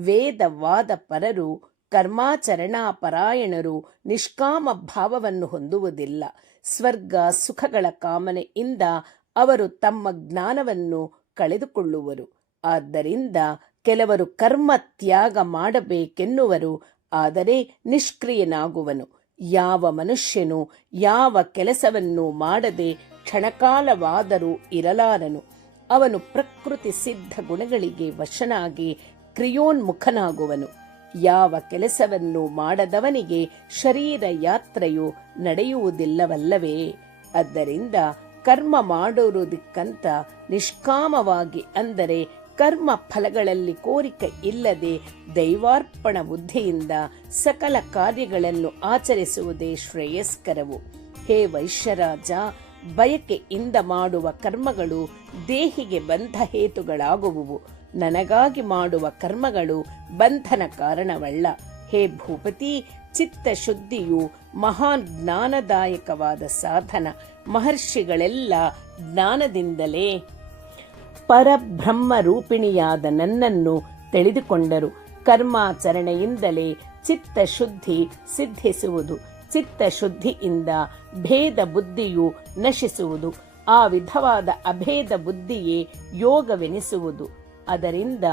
ವೇದವಾದ ಪರರು ಕರ್ಮಾಚರಣಾ ಪರಾಯಣರು ನಿಷ್ಕಾಮ ಭಾವವನ್ನು ಹೊಂದುವುದಿಲ್ಲ. ಸ್ವರ್ಗ ಸುಖಗಳ ಕಾಮನೆಯಿಂದ ಅವರು ತಮ್ಮ ಜ್ಞಾನವನ್ನು ಕಳೆದುಕೊಳ್ಳುವರು. ಆದ್ದರಿಂದ ಕೆಲವರು ಕರ್ಮ ತ್ಯಾಗ ಮಾಡಬೇಕೆನ್ನುವರು, ಆದರೆ ನಿಷ್ಕ್ರಿಯನಾಗುವನು. ಯಾವ ಮನುಷ್ಯನು ಯಾವ ಕೆಲಸವನ್ನು ಮಾಡದೆ ಕ್ಷಣಕಾಲವಾದರೂ ಇರಲಾರನು. ಅವನು ಪ್ರಕೃತಿ ಸಿದ್ಧ ಗುಣಗಳಿಗೆ ವಶನಾಗಿ ಕ್ರಿಯೋನ್ಮುಖನಾಗುವನು. ಯಾವ ಕೆಲಸವನ್ನು ಮಾಡದವನಿಗೆ ಶರೀರ ಯಾತ್ರೆಯು ನಡೆಯುವುದಿಲ್ಲವಲ್ಲವೇ? ಆದ್ದರಿಂದ ಕರ್ಮ ಮಾಡುವುದಕ್ಕಂತ ನಿಷ್ಕಾಮವಾಗಿ, ಅಂದರೆ ಕರ್ಮ ಫಲಗಳಲ್ಲಿ ಕೋರಿಕೆ ಇಲ್ಲದೆ ದೈವಾರ್ಪಣ ಬುದ್ಧಿಯಿಂದ ಸಕಲ ಕಾರ್ಯಗಳನ್ನು ಆಚರಿಸುವುದೇ ಶ್ರೇಯಸ್ಕರವು. ಹೇ ವೈಶ್ಯರಾಜ, ಬಯಕೆಯಿಂದ ಮಾಡುವ ಕರ್ಮಗಳು ದೇಹಿಗೆ ಬಂಧ ಹೇತುಗಳಾಗುವುವು. ನನಗಾಗಿ ಮಾಡುವ ಕರ್ಮಗಳು ಬಂಧನ ಕಾರಣವಲ್ಲ. ಹೇ ಭೂಪತಿ, ಚಿತ್ತಶುದ್ಧಿಯು ಮಹಾನ್ ಜ್ಞಾನದಾಯಕವಾದ ಸಾಧನ. ಮಹರ್ಷಿಗಳೆಲ್ಲ ಜ್ಞಾನದಿಂದಲೇ ಪರಬ್ರಹ್ಮ ರೂಪಿಣಿಯಾದ ನನ್ನನ್ನು ತಿಳಿದುಕೊಂಡರು. ಕರ್ಮಾಚರಣೆಯಿಂದಲೇ ಚಿತ್ತಶುದ್ಧಿ ಸಿದ್ಧಿಸುವುದು. ಚಿತ್ತಶುದ್ಧಿಯಿಂದ ಭೇದ ಬುದ್ಧಿಯು ನಶಿಸುವುದು. ಆ ವಿಧವಾದ ಅಭೇದ ಬುದ್ಧಿಯೇ ಯೋಗವೆನಿಸುವುದು. ಅದರಿಂದ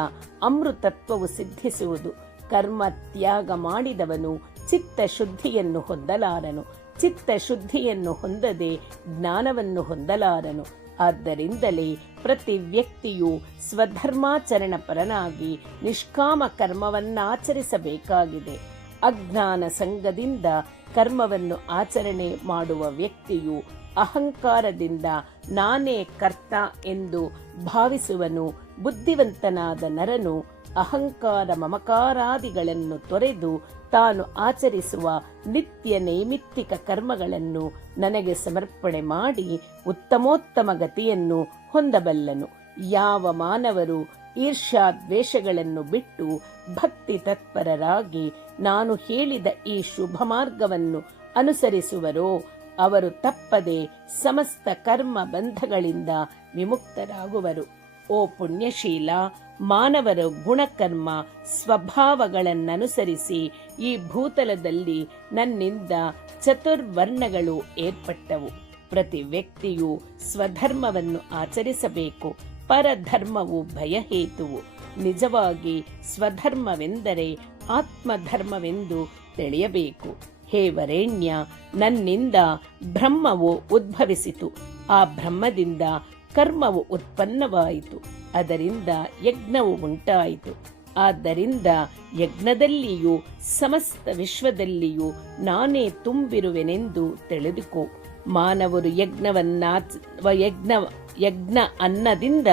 ಅಮೃತತ್ವವು ಸಿದ್ಧಿಸುವುದು. ಕರ್ಮ ತ್ಯಾಗ ಮಾಡಿದವನು ಚಿತ್ತಶುದ್ಧಿಯನ್ನು ಹೊಂದಲಾರನು. ಚಿತ್ತಶುದ್ಧಿಯನ್ನು ಹೊಂದದೆ ಜ್ಞಾನವನ್ನು ಹೊಂದಲಾರನು. ಆದ್ದರಿಂದಲೇ ಪ್ರತಿ ವ್ಯಕ್ತಿಯು ಸ್ವಧರ್ಮಾಚರಣ ಪರನಾಗಿ ನಿಷ್ಕಾಮ ಕರ್ಮವನ್ನಾಚರಿಸಬೇಕಾಗಿದೆ. ಅಜ್ಞಾನ ಸಂಗದಿಂದ ಕರ್ಮವನ್ನು ಆಚರಣೆ ಮಾಡುವ ವ್ಯಕ್ತಿಯು ಅಹಂಕಾರದಿಂದ ನಾನೇ ಕರ್ತ ಎಂದು ಭಾವಿಸುವನು. ಬುದ್ಧಿವಂತನಾದ ನರನು ಅಹಂಕಾರ ಮಮಕಾರಾದಿಗಳನ್ನು ತೊರೆದು ತಾನು ಆಚರಿಸುವ ನಿತ್ಯ ನೈಮಿತ್ತಿಕ ಕರ್ಮಗಳನ್ನು ನನಗೆ ಸಮರ್ಪಣೆ ಮಾಡಿ ಉತ್ತಮೋತ್ತಮ ಗತಿಯನ್ನು ಹೊಂದಬಲ್ಲನು. ಯಾವ ಮಾನವರು ಈರ್ಷ್ಯಾದ್ವೇಷಗಳನ್ನು ಬಿಟ್ಟು ಭಕ್ತಿ ತತ್ಪರರಾಗಿ ನಾನು ಹೇಳಿದ ಈ ಶುಭ ಮಾರ್ಗವನ್ನು ಅನುಸರಿಸುವರೋ ಅವರು ತಪ್ಪದೆ ಸಮಸ್ತ ಕರ್ಮ ಬಂಧಗಳಿಂದ ವಿಮುಕ್ತರಾಗುವರು. ಓ ಪುಣ್ಯಶೀಲ, ಮಾನವರ ಗುಣಕರ್ಮ ಸ್ವಭಾವಗಳನ್ನನುಸರಿಸಿ ಈ ಭೂತಲದಲ್ಲಿ ನನ್ನಿಂದ ಚತುರ್ವರ್ಣಗಳು ಏರ್ಪಟ್ಟವು. ಪ್ರತಿ ವ್ಯಕ್ತಿಯು ಸ್ವಧರ್ಮವನ್ನು ಆಚರಿಸಬೇಕು. ಪರಧರ್ಮವು ಭಯಹೇತುವು. ನಿಜವಾಗಿ ಸ್ವಧರ್ಮವೆಂದರೆ ಆತ್ಮಧರ್ಮವೆಂದು ತಿಳಿಯಬೇಕು. ಹೇ ವರೇಣ್ಯ, ನನ್ನಿಂದ ಬ್ರಹ್ಮವು ಉದ್ಭವಿಸಿತು. ಆ ಬ್ರಹ್ಮದಿಂದ ಕರ್ಮವು ಉತ್ಪನ್ನವಾಯಿತು. ಅದರಿಂದ ಯಜ್ಞವು ಉಂಟಾಯಿತು. ಆದ್ದರಿಂದ ಯಜ್ಞದಲ್ಲಿಯೂ ಸಮಸ್ತ ವಿಶ್ವದಲ್ಲಿಯೂ ನಾನೇ ತುಂಬಿರುವೆನೆಂದು ತಿಳಿದುಕೋ. ಮಾನವರು ಯಜ್ಞ ಅನ್ನದಿಂದ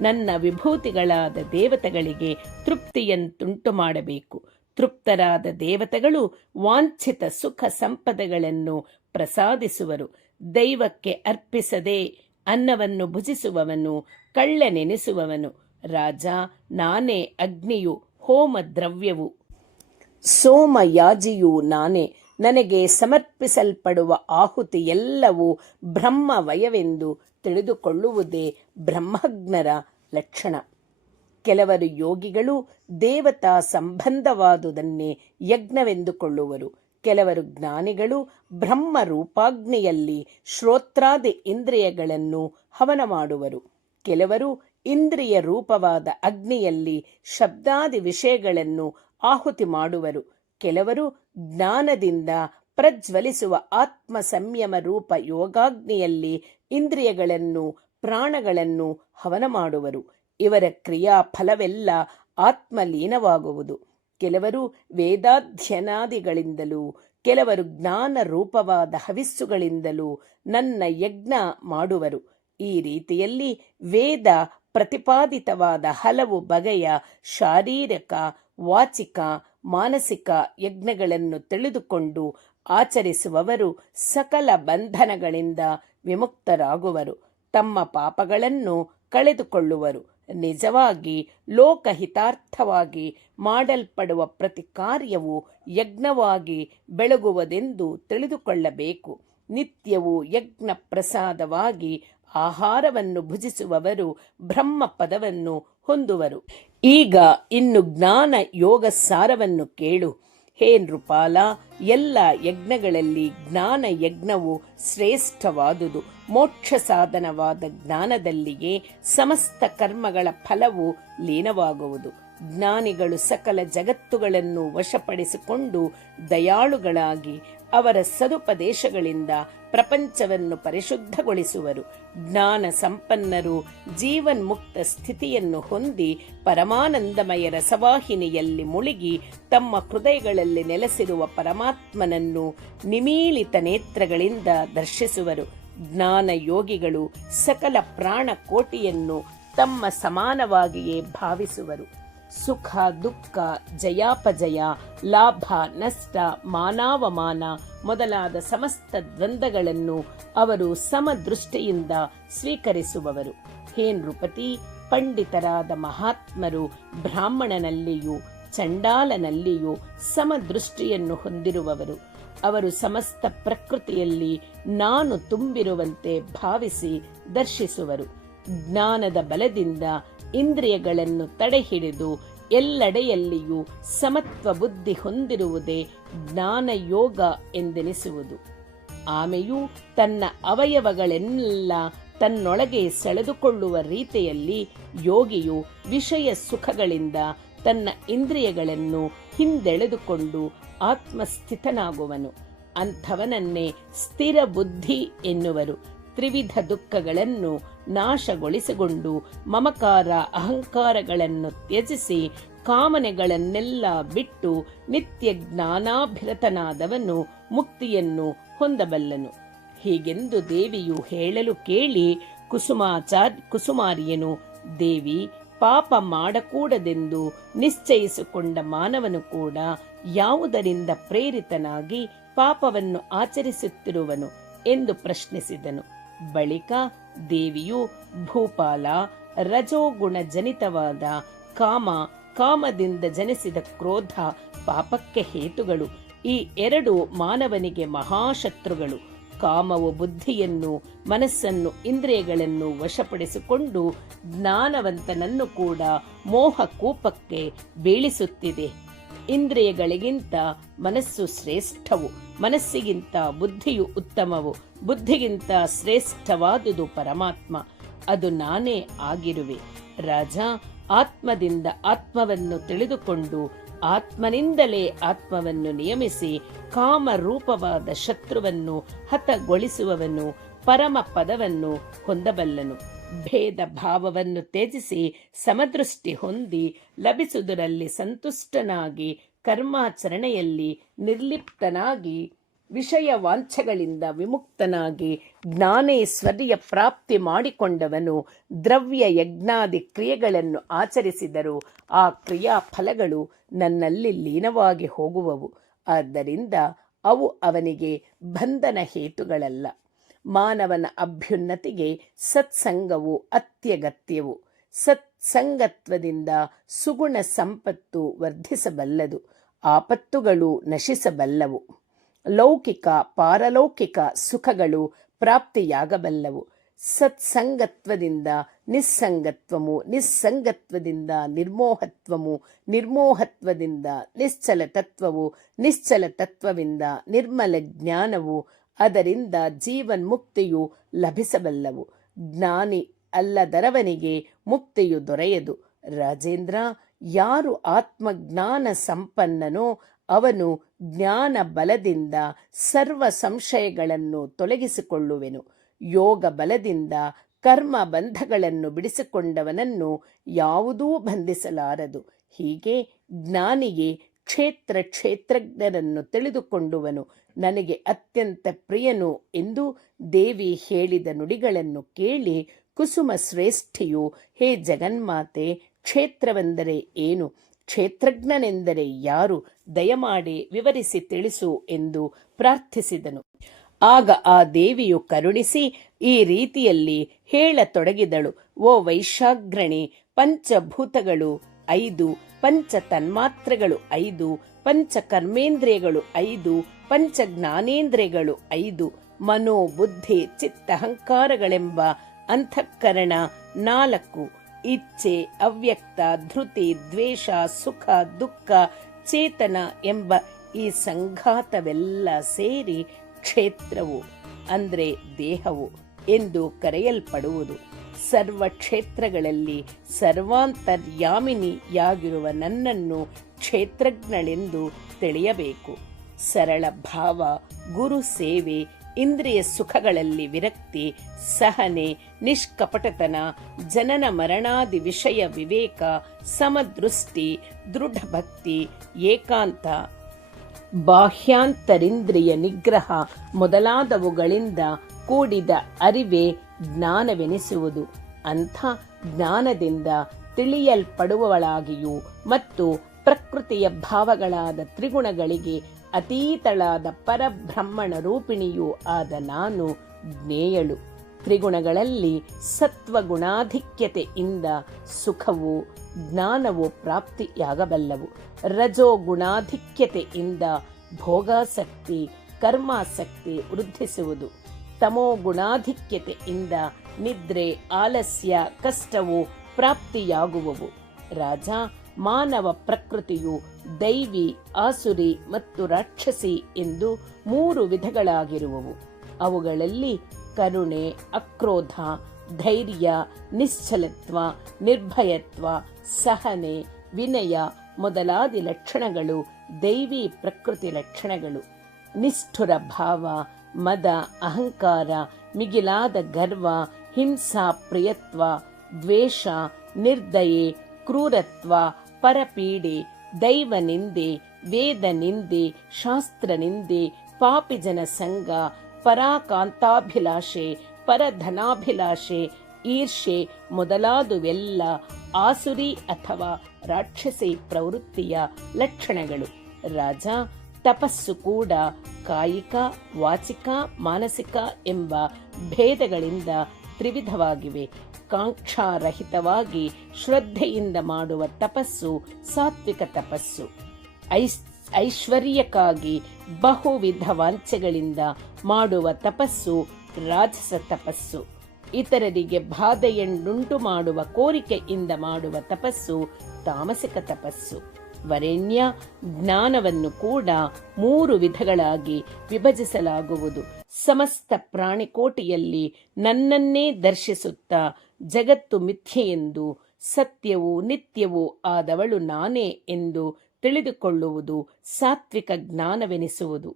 ನನ್ನ ವಿಭೂತಿಗಳಾದ ದೇವತೆಗಳಿಗೆ ತೃಪ್ತಿಯಂತುಂಟು ಮಾಡಬೇಕು. ತೃಪ್ತರಾದ ದೇವತೆಗಳು ವಾಂಛಿತ ಸುಖ ಸಂಪದಗಳನ್ನು ಪ್ರಸಾದಿಸುವರು. ದೈವಕ್ಕೆ ಅರ್ಪಿಸದೆ ಅನ್ನವನ್ನು ಭುಜಿಸುವವನು ಕಳ್ಳನೆನಿಸುವವನು. ರಾಜ, ನಾನೇ ಅಗ್ನಿಯು, ಹೋಮ ದ್ರವ್ಯವು, ಸೋಮಯಾಜಿಯೂ ನಾನೇ. ನನಗೆ ಸಮರ್ಪಿಸಲ್ಪಡುವ ಆಹುತಿ ಎಲ್ಲವೂ ಬ್ರಹ್ಮವಯವೆಂದು ತಿಳಿದುಕೊಳ್ಳುವುದೇ ಬ್ರಹ್ಮಜ್ಞರ ಲಕ್ಷಣ. ಕೆಲವರು ಯೋಗಿಗಳು ದೇವತಾ ಸಂಬಂಧವಾದುದನ್ನೇ ಯಜ್ಞವೆಂದುಕೊಳ್ಳುವರು. ಕೆಲವರು ಜ್ಞಾನಿಗಳು ಬ್ರಹ್ಮ ರೂಪಾಗ್ನಿಯಲ್ಲಿ ಶ್ರೋತ್ರಾದಿ ಇಂದ್ರಿಯಗಳನ್ನು ಹವನ ಮಾಡುವರು. ಕೆಲವರು ಇಂದ್ರಿಯ ರೂಪವಾದ ಅಗ್ನಿಯಲ್ಲಿ ಶಬ್ದಾದಿ ವಿಷಯಗಳನ್ನು ಆಹುತಿ ಮಾಡುವರು. ಕೆಲವರು ಜ್ಞಾನದಿಂದ ಪ್ರಜ್ವಲಿಸುವ ಆತ್ಮ ಸಂಯಮ ರೂಪ ಯೋಗಾಗ್ನಿಯಲ್ಲಿ ಇಂದ್ರಿಯಗಳನ್ನು ಪ್ರಾಣಗಳನ್ನು ಹವನ ಮಾಡುವರು. ಇವರ ಕ್ರಿಯಾ ಫಲವೆಲ್ಲ ಆತ್ಮಲೀನವಾಗುವುದು. ಕೆಲವರು ವೇದಾಧ್ಯಯನಾದಿಗಳಿಂದಲೂ ಕೆಲವರು ಜ್ಞಾನ ರೂಪವಾದ ಹವಿಸ್ಸುಗಳಿಂದಲೂ ನನ್ನ ಯಜ್ಞ ಮಾಡುವರು. ಈ ರೀತಿಯಲ್ಲಿ ವೇದ ಪ್ರತಿಪಾದಿತವಾದ ಹಲವು ಬಗೆಯ ಶಾರೀರಿಕ, ವಾಚಿಕ, ಮಾನಸಿಕ ಯಜ್ಞಗಳನ್ನು ತಿಳಿದುಕೊಂಡು ಆಚರಿಸುವವರು ಸಕಲ ಬಂಧನಗಳಿಂದ ವಿಮುಕ್ತರಾಗುವರು. ತಮ್ಮ ಪಾಪಗಳನ್ನು ಕಳೆದುಕೊಳ್ಳುವರು. ನಿಜವಾಗಿ ಲೋಕಹಿತಾರ್ಥವಾಗಿ ಮಾಡಲ್ಪಡುವ ಪ್ರತಿ ಕಾರ್ಯವು ಯಜ್ಞವಾಗಿ ಬೆಳಗುವುದೆಂದು ತಿಳಿದುಕೊಳ್ಳಬೇಕು. ನಿತ್ಯವೂ ಯಜ್ಞ ಪ್ರಸಾದವಾಗಿ ಆಹಾರವನ್ನು ಭುಜಿಸುವವರು ಬ್ರಹ್ಮ ಪದವನ್ನು ಹೊಂದುವರು. ಈಗ ಇನ್ನು ಜ್ಞಾನ ಯೋಗ ಸಾರವನ್ನು ಕೇಳು. ಹೇ ನೃಪಾಲ, ಎಲ್ಲ ಯಜ್ಞಗಳಲ್ಲಿ ಜ್ಞಾನ ಯಜ್ಞವು ಶ್ರೇಷ್ಠವಾದುದು. ಮೋಕ್ಷ ಸಾಧನವಾದ ಜ್ಞಾನದಲ್ಲಿಯೇ ಸಮಸ್ತ ಕರ್ಮಗಳ ಫಲವು ಲೀನವಾಗುವುದು. ಜ್ಞಾನಿಗಳು ಸಕಲ ಜಗತ್ತುಗಳನ್ನು ವಶಪಡಿಸಿಕೊಂಡು ದಯಾಳುಗಳಾಗಿ ಅವರ ಸದುಪದೇಶಗಳಿಂದ ಪ್ರಪಂಚವನ್ನು ಪರಿಶುದ್ಧಗೊಳಿಸುವರು. ಜ್ಞಾನ ಸಂಪನ್ನರು ಜೀವನ್ಮುಕ್ತ ಸ್ಥಿತಿಯನ್ನು ಹೊಂದಿ ಪರಮಾನಂದಮಯ ರಸವಾಹಿನಿಯಲ್ಲಿ ಮುಳುಗಿ ತಮ್ಮ ಹೃದಯಗಳಲ್ಲಿ ನೆಲೆಸಿರುವ ಪರಮಾತ್ಮನನ್ನು ನಿಮೀಲಿತ ನೇತ್ರಗಳಿಂದ ದರ್ಶಿಸುವರು. ಜ್ಞಾನ ಯೋಗಿಗಳು ಸಕಲ ಪ್ರಾಣ ಕೋಟಿಯನ್ನು ತಮ್ಮ ಸಮಾನವಾಗಿಯೇ ಭಾವಿಸುವರು. ಸುಖ ದುಃಖ, ಜಯಾಪಜಯ, ಲಾಭ ನಷ್ಟ, ಮಾನಾವಮಾನ ಮೊದಲಾದ ಸಮಸ್ತ ದ್ವಂದ್ವಗಳನ್ನು ಅವರು ಸಮದೃಷ್ಟಿಯಿಂದ ಸ್ವೀಕರಿಸುವವರು. ಹೇ ನೃಪತಿ, ಪಂಡಿತರಾದ ಮಹಾತ್ಮರು ಬ್ರಾಹ್ಮಣನಲ್ಲಿಯೂ ಚಂಡಾಲನಲ್ಲಿಯೂ ಸಮದೃಷ್ಟಿಯನ್ನು ಹೊಂದಿರುವವರು. ಅವರು ಸಮಸ್ತ ಪ್ರಕೃತಿಯಲ್ಲಿ ನಾನು ತುಂಬಿರುವಂತೆ ಭಾವಿಸಿ ದರ್ಶಿಸುವರು. ಜ್ಞಾನದ ಬಲದಿಂದ ಇಂದ್ರಿಯಗಳನ್ನು ತಡೆಹಿಡಿದು ಎಲ್ಲೆಡೆಯಲ್ಲಿಯೂ ಸಮತ್ವ ಬುದ್ಧಿ ಹೊಂದಿರುವುದೇ ಜ್ಞಾನ ಯೋಗ ಎಂದೆನಿಸುವುದು. ಆಮೆಯು ತನ್ನ ಅವಯವಗಳೆಲ್ಲ ತನ್ನೊಳಗೆ ಸೆಳೆದುಕೊಳ್ಳುವ ರೀತಿಯಲ್ಲಿ ಯೋಗಿಯು ವಿಷಯ ಸುಖಗಳಿಂದ ತನ್ನ ಇಂದ್ರಿಯಗಳನ್ನು ಹಿಂದೆಳೆದುಕೊಂಡು ಆತ್ಮಸ್ಥಿತನಾಗುವನು. ಅಂಥವನನ್ನೇ ಸ್ಥಿರ ಬುದ್ಧಿ ಎನ್ನುವರು. ತ್ರಿವಿಧ ದುಃಖಗಳನ್ನು ನಾಶಗೊಳಿಸಿಕೊಂಡು ಮಮಕಾರ ಅಹಂಕಾರಗಳನ್ನು ತ್ಯಜಿಸಿ ಕಾಮನೆಗಳನ್ನೆಲ್ಲ ಬಿಟ್ಟು ನಿತ್ಯ ಜ್ಞಾನಾಭಿರತನಾದವನು ಮುಕ್ತಿಯನ್ನು ಹೊಂದಬಲ್ಲನು. ಹೀಗೆಂದು ದೇವಿಯು ಹೇಳಲು ಕೇಳಿ ಕುಸುಮಾರಿಯನು, ದೇವಿ, ಪಾಪ ಮಾಡಕೂಡದೆಂದು ನಿಶ್ಚಯಿಸಿಕೊಂಡ ಮಾನವನು ಕೂಡ ಯಾವುದರಿಂದ ಪ್ರೇರಿತನಾಗಿ ಪಾಪವನ್ನು ಆಚರಿಸುತ್ತಿರುವನು ಎಂದು ಪ್ರಶ್ನಿಸಿದನು. ಬಳಿಕ ದೇವಿಯು, ಭೂಪಾಲ, ರಜೋಗುಣ ಜನಿತವಾದ ಕಾಮದಿಂದ ಜನಿಸಿದ ಕ್ರೋಧ ಪಾಪಕ್ಕೆ ಹೇತುಗಳು. ಈ ಎರಡು ಮಾನವನಿಗೆ ಮಹಾಶತ್ರುಗಳು. ಕಾಮವು ಬುದ್ಧಿಯನ್ನು, ಮನಸ್ಸನ್ನು, ಇಂದ್ರಿಯಗಳನ್ನು ವಶಪಡಿಸಿಕೊಂಡು ಜ್ಞಾನವಂತನನ್ನು ಕೂಡ ಮೋಹಕೂಪಕ್ಕೆ ಬೀಳಿಸುತ್ತಿದೆ. ಇಂದ್ರಿಯಗಳಿಗಿಂತ ಮನಸ್ಸು ಶ್ರೇಷ್ಠವು, ಮನಸ್ಸಿಗಿಂತ ಬುದ್ಧಿಯು ಉತ್ತಮವು, ಬುದ್ಧಿಗಿಂತ ಶ್ರೇಷ್ಠವಾದುದು ಪರಮಾತ್ಮ, ಅದು ನಾನೇ ಆಗಿರುವೆ. ರಾಜ, ಆತ್ಮದಿಂದ ಆತ್ಮವನ್ನು ತಿಳಿದುಕೊಂಡು ಆತ್ಮನಿಂದಲೇ ಆತ್ಮವನ್ನು ನಿಯಮಿಸಿ ಕಾಮರೂಪವಾದ ಶತ್ರುವನ್ನು ಹತಗೊಳಿಸುವವನು ಪರಮ ಪದವನ್ನು ಹೊಂದಬಲ್ಲನು. ಭೇದ ಭಾವವನ್ನು ತ್ಯಜಿಸಿ ಸಮದೃಷ್ಟಿ ಹೊಂದಿ ಲಭಿಸುವುದರಲ್ಲಿ ಸಂತುಷ್ಟನಾಗಿ ಕರ್ಮಾಚರಣೆಯಲ್ಲಿ ನಿರ್ಲಿಪ್ತನಾಗಿ ವಿಷಯ ವಾಂಛೆಗಳಿಂದ ವಿಮುಕ್ತನಾಗಿ ಜ್ಞಾನೇಶ್ವರ್ಯ ಪ್ರಾಪ್ತಿ ಮಾಡಿಕೊಂಡವನು ದ್ರವ್ಯ ಯಜ್ಞಾದಿ ಕ್ರಿಯೆಗಳನ್ನು ಆಚರಿಸಿದರೂ ಆ ಕ್ರಿಯಾ ಫಲಗಳು ನನ್ನಲ್ಲಿ ಲೀನವಾಗಿ ಹೋಗುವವು. ಆದ್ದರಿಂದ ಅವು ಅವನಿಗೆ ಬಂಧನ ಹೇತುಗಳಲ್ಲ. ಮಾನವನ ಅಭ್ಯುನ್ನತಿಗೆ ಸತ್ಸಂಗವು ಅತ್ಯಗತ್ಯವು. ಸತ್ಸಂಗತ್ವದಿಂದ ಸುಗುಣ ಸಂಪತ್ತು ವರ್ಧಿಸಬಲ್ಲದು, ಆಪತ್ತುಗಳು ನಶಿಸಬಲ್ಲವು, ಲೌಕಿಕ ಪಾರಲೌಕಿಕ ಸುಖಗಳು ಪ್ರಾಪ್ತಿಯಾಗಬಲ್ಲವು. ಸತ್ಸಂಗತ್ವದಿಂದ ನಿಸ್ಸಂಗತ್ವಮು, ನಿಸ್ಸಂಗತ್ವದಿಂದ ನಿರ್ಮೋಹತ್ವಮು, ನಿರ್ಮೋಹತ್ವದಿಂದ ನಿಶ್ಚಲ ತತ್ವವು, ನಿಶ್ಚಲ ತತ್ವದಿಂದ ನಿರ್ಮಲ ಜ್ಞಾನವು, ಅದರಿಂದ ಜೀವನ್ಮುಕ್ತಿಯು ಲಭಿಸಬಲ್ಲವು. ಜ್ಞಾನಿ ಅಲ್ಲದರವನಿಗೆ ಮುಕ್ತಿಯು ದೊರೆಯದು. ರಾಜೇಂದ್ರ, ಯಾರು ಆತ್ಮಜ್ಞಾನ ಸಂಪನ್ನನೋ ಅವನು ಜ್ಞಾನ ಬಲದಿಂದ ಸರ್ವ ಸಂಶಯಗಳನ್ನು ತೊಲಗಿಸಿಕೊಳ್ಳುವೆನು. ಯೋಗ ಬಲದಿಂದ ಕರ್ಮ ಬಂಧಗಳನ್ನು ಬಿಡಿಸಿಕೊಂಡವನನ್ನು ಯಾವುದೂ ಬಂಧಿಸಲಾರದು. ಹೀಗೆ ಜ್ಞಾನಿಗೆ ಕ್ಷೇತ್ರಜ್ಞರನ್ನು ತಿಳಿದುಕೊಂಡುವನು ನನಗೆ ಅತ್ಯಂತ ಪ್ರಿಯನು ಎಂದು ದೇವಿ ಹೇಳಿದ ನುಡಿಗಳನ್ನು ಕೇಳಿ ಕುಸುಮ ಶ್ರೇಷ್ಠಿಯು, ಹೇ ಜಗನ್ಮಾತೆ, ಕ್ಷೇತ್ರವೆಂದರೆ ಏನು, ಕ್ಷೇತ್ರಜ್ಞನೆಂದರೆ ಯಾರು, ದಯಮಾಡಿ ವಿವರಿಸಿ ತಿಳಿಸು ಎಂದು ಪ್ರಾರ್ಥಿಸಿದನು. ಆಗ ಆ ದೇವಿಯು ಕರುಣಿಸಿ ಈ ರೀತಿಯಲ್ಲಿ ಹೇಳತೊಡಗಿದಳು. ಓ ವೈಶಾಗ್ರಣಿ, ಪಂಚಭೂತಗಳು 5, ಪಂಚ ತನ್ಮಾತ್ರೆಗಳು 5, ಪಂಚ ಕರ್ಮೇಂದ್ರಿಯಗಳು 5, ಪಂಚ ಜ್ಞಾನೇಂದ್ರಿಯಗಳು 5, ಮನೋ ಬುದ್ಧಿ ಚಿತ್ತಹಂಕಾರಗಳೆಂಬ ಅಂತಃಕರಣ 4, ಇಚ್ಛೆ, ಅವ್ಯಕ್ತ, ಧೃತಿ, ದ್ವೇಷ, ಸುಖ, ದುಃಖ, ಚೇತನ ಎಂಬ ಈ ಸಂಘಾತವೆಲ್ಲ ಸೇರಿ ಕ್ಷೇತ್ರವು ಅಂದರೆ ದೇಹವು ಎಂದು ಕರೆಯಲ್ಪಡುವುದು. ಸರ್ವ ಕ್ಷೇತ್ರಗಳಲ್ಲಿ ಸರ್ವಾಂತರ್ಯಾಮಿನಿಯಾಗಿರುವ ನನ್ನನ್ನು ಕ್ಷೇತ್ರಜ್ಞಳೆಂದು ತಿಳಿಯಬೇಕು. ಸರಳ ಭಾವ, ಗುರು ಸೇವೆ, ಇಂದ್ರಿಯ ಸುಖಗಳಲ್ಲಿ ವಿರಕ್ತಿ, ಸಹನೆ, ನಿಷ್ಕಪಟತನ, ಜನನ ಮರಣಾದಿ ವಿಷಯ ವಿವೇಕ, ಸಮದೃಷ್ಟಿ, ದೃಢ ಭಕ್ತಿ, ಏಕಾಂತ, ಬಾಹ್ಯಾಂತರಿಂದ್ರಿಯ ನಿಗ್ರಹ ಮೊದಲಾದವುಗಳಿಂದ ಕೂಡಿದ ಅರಿವೇ ಜ್ಞಾನವೆನಿಸುವುದು. ಅಂಥ ಜ್ಞಾನದಿಂದ ತಿಳಿಯಲ್ಪಡುವವಳಾಗಿಯೂ ಮತ್ತು ಪ್ರಕೃತಿಯ ಭಾವಗಳಾದ ತ್ರಿಗುಣಗಳಿಗೆ ಅತೀತಳಾದ ಪರಬ್ರಹ್ಮಣ ರೂಪಿಣಿಯೂ ಆದ ನಾನು ಜ್ಞೇಯಳು. ತ್ರಿಗುಣಗಳಲ್ಲಿ ಸತ್ವಗುಣಾಧಿಕ್ಯತೆಯಿಂದ ಸುಖವು ಜ್ಞಾನವು ಪ್ರಾಪ್ತಿಯಾಗಬಲ್ಲವು. ರಜೋಗುಣಾಧಿಕ್ಯತೆಯಿಂದ ಭೋಗಾಸಕ್ತಿ ಕರ್ಮಾಸಕ್ತಿ ವೃದ್ಧಿಸುವುದು. ತಮೋಗುಣಾಧಿಕ್ಯತೆಯಿಂದ ನಿದ್ರೆ ಆಲಸ್ಯ ಕಷ್ಟವು ಪ್ರಾಪ್ತಿಯಾಗುವವು. ರಾಜ, ಮಾನವ ಪ್ರಕೃತಿಯು ದೈವಿ, ಆಸುರಿ ಮತ್ತು ರಾಕ್ಷಸಿ ಎಂದು 3 ವಿಧಗಳಾಗಿರುವವು. ಅವುಗಳಲ್ಲಿ ಕರುಣೆ, ಅಕ್ರೋಧ, ಧೈರ್ಯ, ನಿಶ್ಚಲತ್ವ, ನಿರ್ಭಯತ್ವ, ಸಹನೆ, ವಿನಯ ಮೊದಲಾದಿ ಲಕ್ಷಣಗಳು ದೈವಿ ಪ್ರಕೃತಿ ಲಕ್ಷಣಗಳು. ನಿಷ್ಠುರ ಭಾವ, ಮದ, ಅಹಂಕಾರ, ಮಿಗಿಲಾದ ಗರ್ವ, ಹಿಂಸಾ ಪ್ರಿಯತ್ವ, ದ್ವೇಷ, ನಿರ್ದಯೆ, ಕ್ರೂರತ್ವ, ಪರಪೀಡೆ, ದೈವ ನಿಂದೆ, ವೇದ ನಿಂದೆ, ಶಾಸ್ತ್ರ ನಿಂದೆ, ಪಾಪಿಜನ ಸಂಗ, ಪರಾಕಾಂತಾಭಿಲಾಷೆ, ಪರಧನಾಭಿಲಾಷೆ, ಈರ್ಷೆ ಮೊದಲಾದುವೆಲ್ಲ ಆಸುರಿ ಅಥವಾ ರಾಕ್ಷಸಿ ಪ್ರವೃತ್ತಿಯ ಲಕ್ಷಣಗಳು. ರಾಜ, ತಪಸ್ಸು ಕೂಡ ಕಾಯಿಕ, ವಾಚಿಕ, ಮಾನಸಿಕ ಎಂಬ ಭೇದಗಳಿಂದ ತ್ರಿವಿಧವಾಗಿವೆ. ಕಾಂಕ್ಷಾರಹಿತವಾಗಿ ಶ್ರದ್ಧೆಯಿಂದ ಮಾಡುವ ತಪಸ್ಸು ಸಾತ್ವಿಕ ತಪಸ್ಸು. ಐಶ್ವರ್ಯಕ್ಕಾಗಿ ಬಹುವಿಧ ವಾಂಛೆಗಳಿಂದ ಮಾಡುವ ತಪಸ್ಸು ರಾಜಸ ತಪಸ್ಸು. ಇತರರಿಗೆ ಬಾಧೆಯನ್ನುಂಟು ಮಾಡುವ ಕೋರಿಕೆಯಿಂದ ಮಾಡುವ ತಪಸ್ಸು ತಾಮಸಿಕ ತಪಸ್ಸು. ವರೆಣ್ಯ, ಜ್ಞಾನವನ್ನು ಕೂಡ 3 ವಿಧಗಳಾಗಿ ವಿಭಜಿಸಲಾಗುವುದು. ಸಮಸ್ತ ಪ್ರಾಣಿಕೋಟಿಯಲ್ಲಿ ನನ್ನನ್ನೇ ದರ್ಶಿಸುತ್ತಾ ಜಗತ್ತು ಮಿಥ್ಯೆಯೆಂದು, ಸತ್ಯವೂ ನಿತ್ಯವೂ ಆದವಳು ನಾನೇ ಎಂದು ತಿಳಿದುಕೊಳ್ಳುವುದು ಸಾತ್ವಿಕ ಜ್ಞಾನವೆನಿಸುವುದು.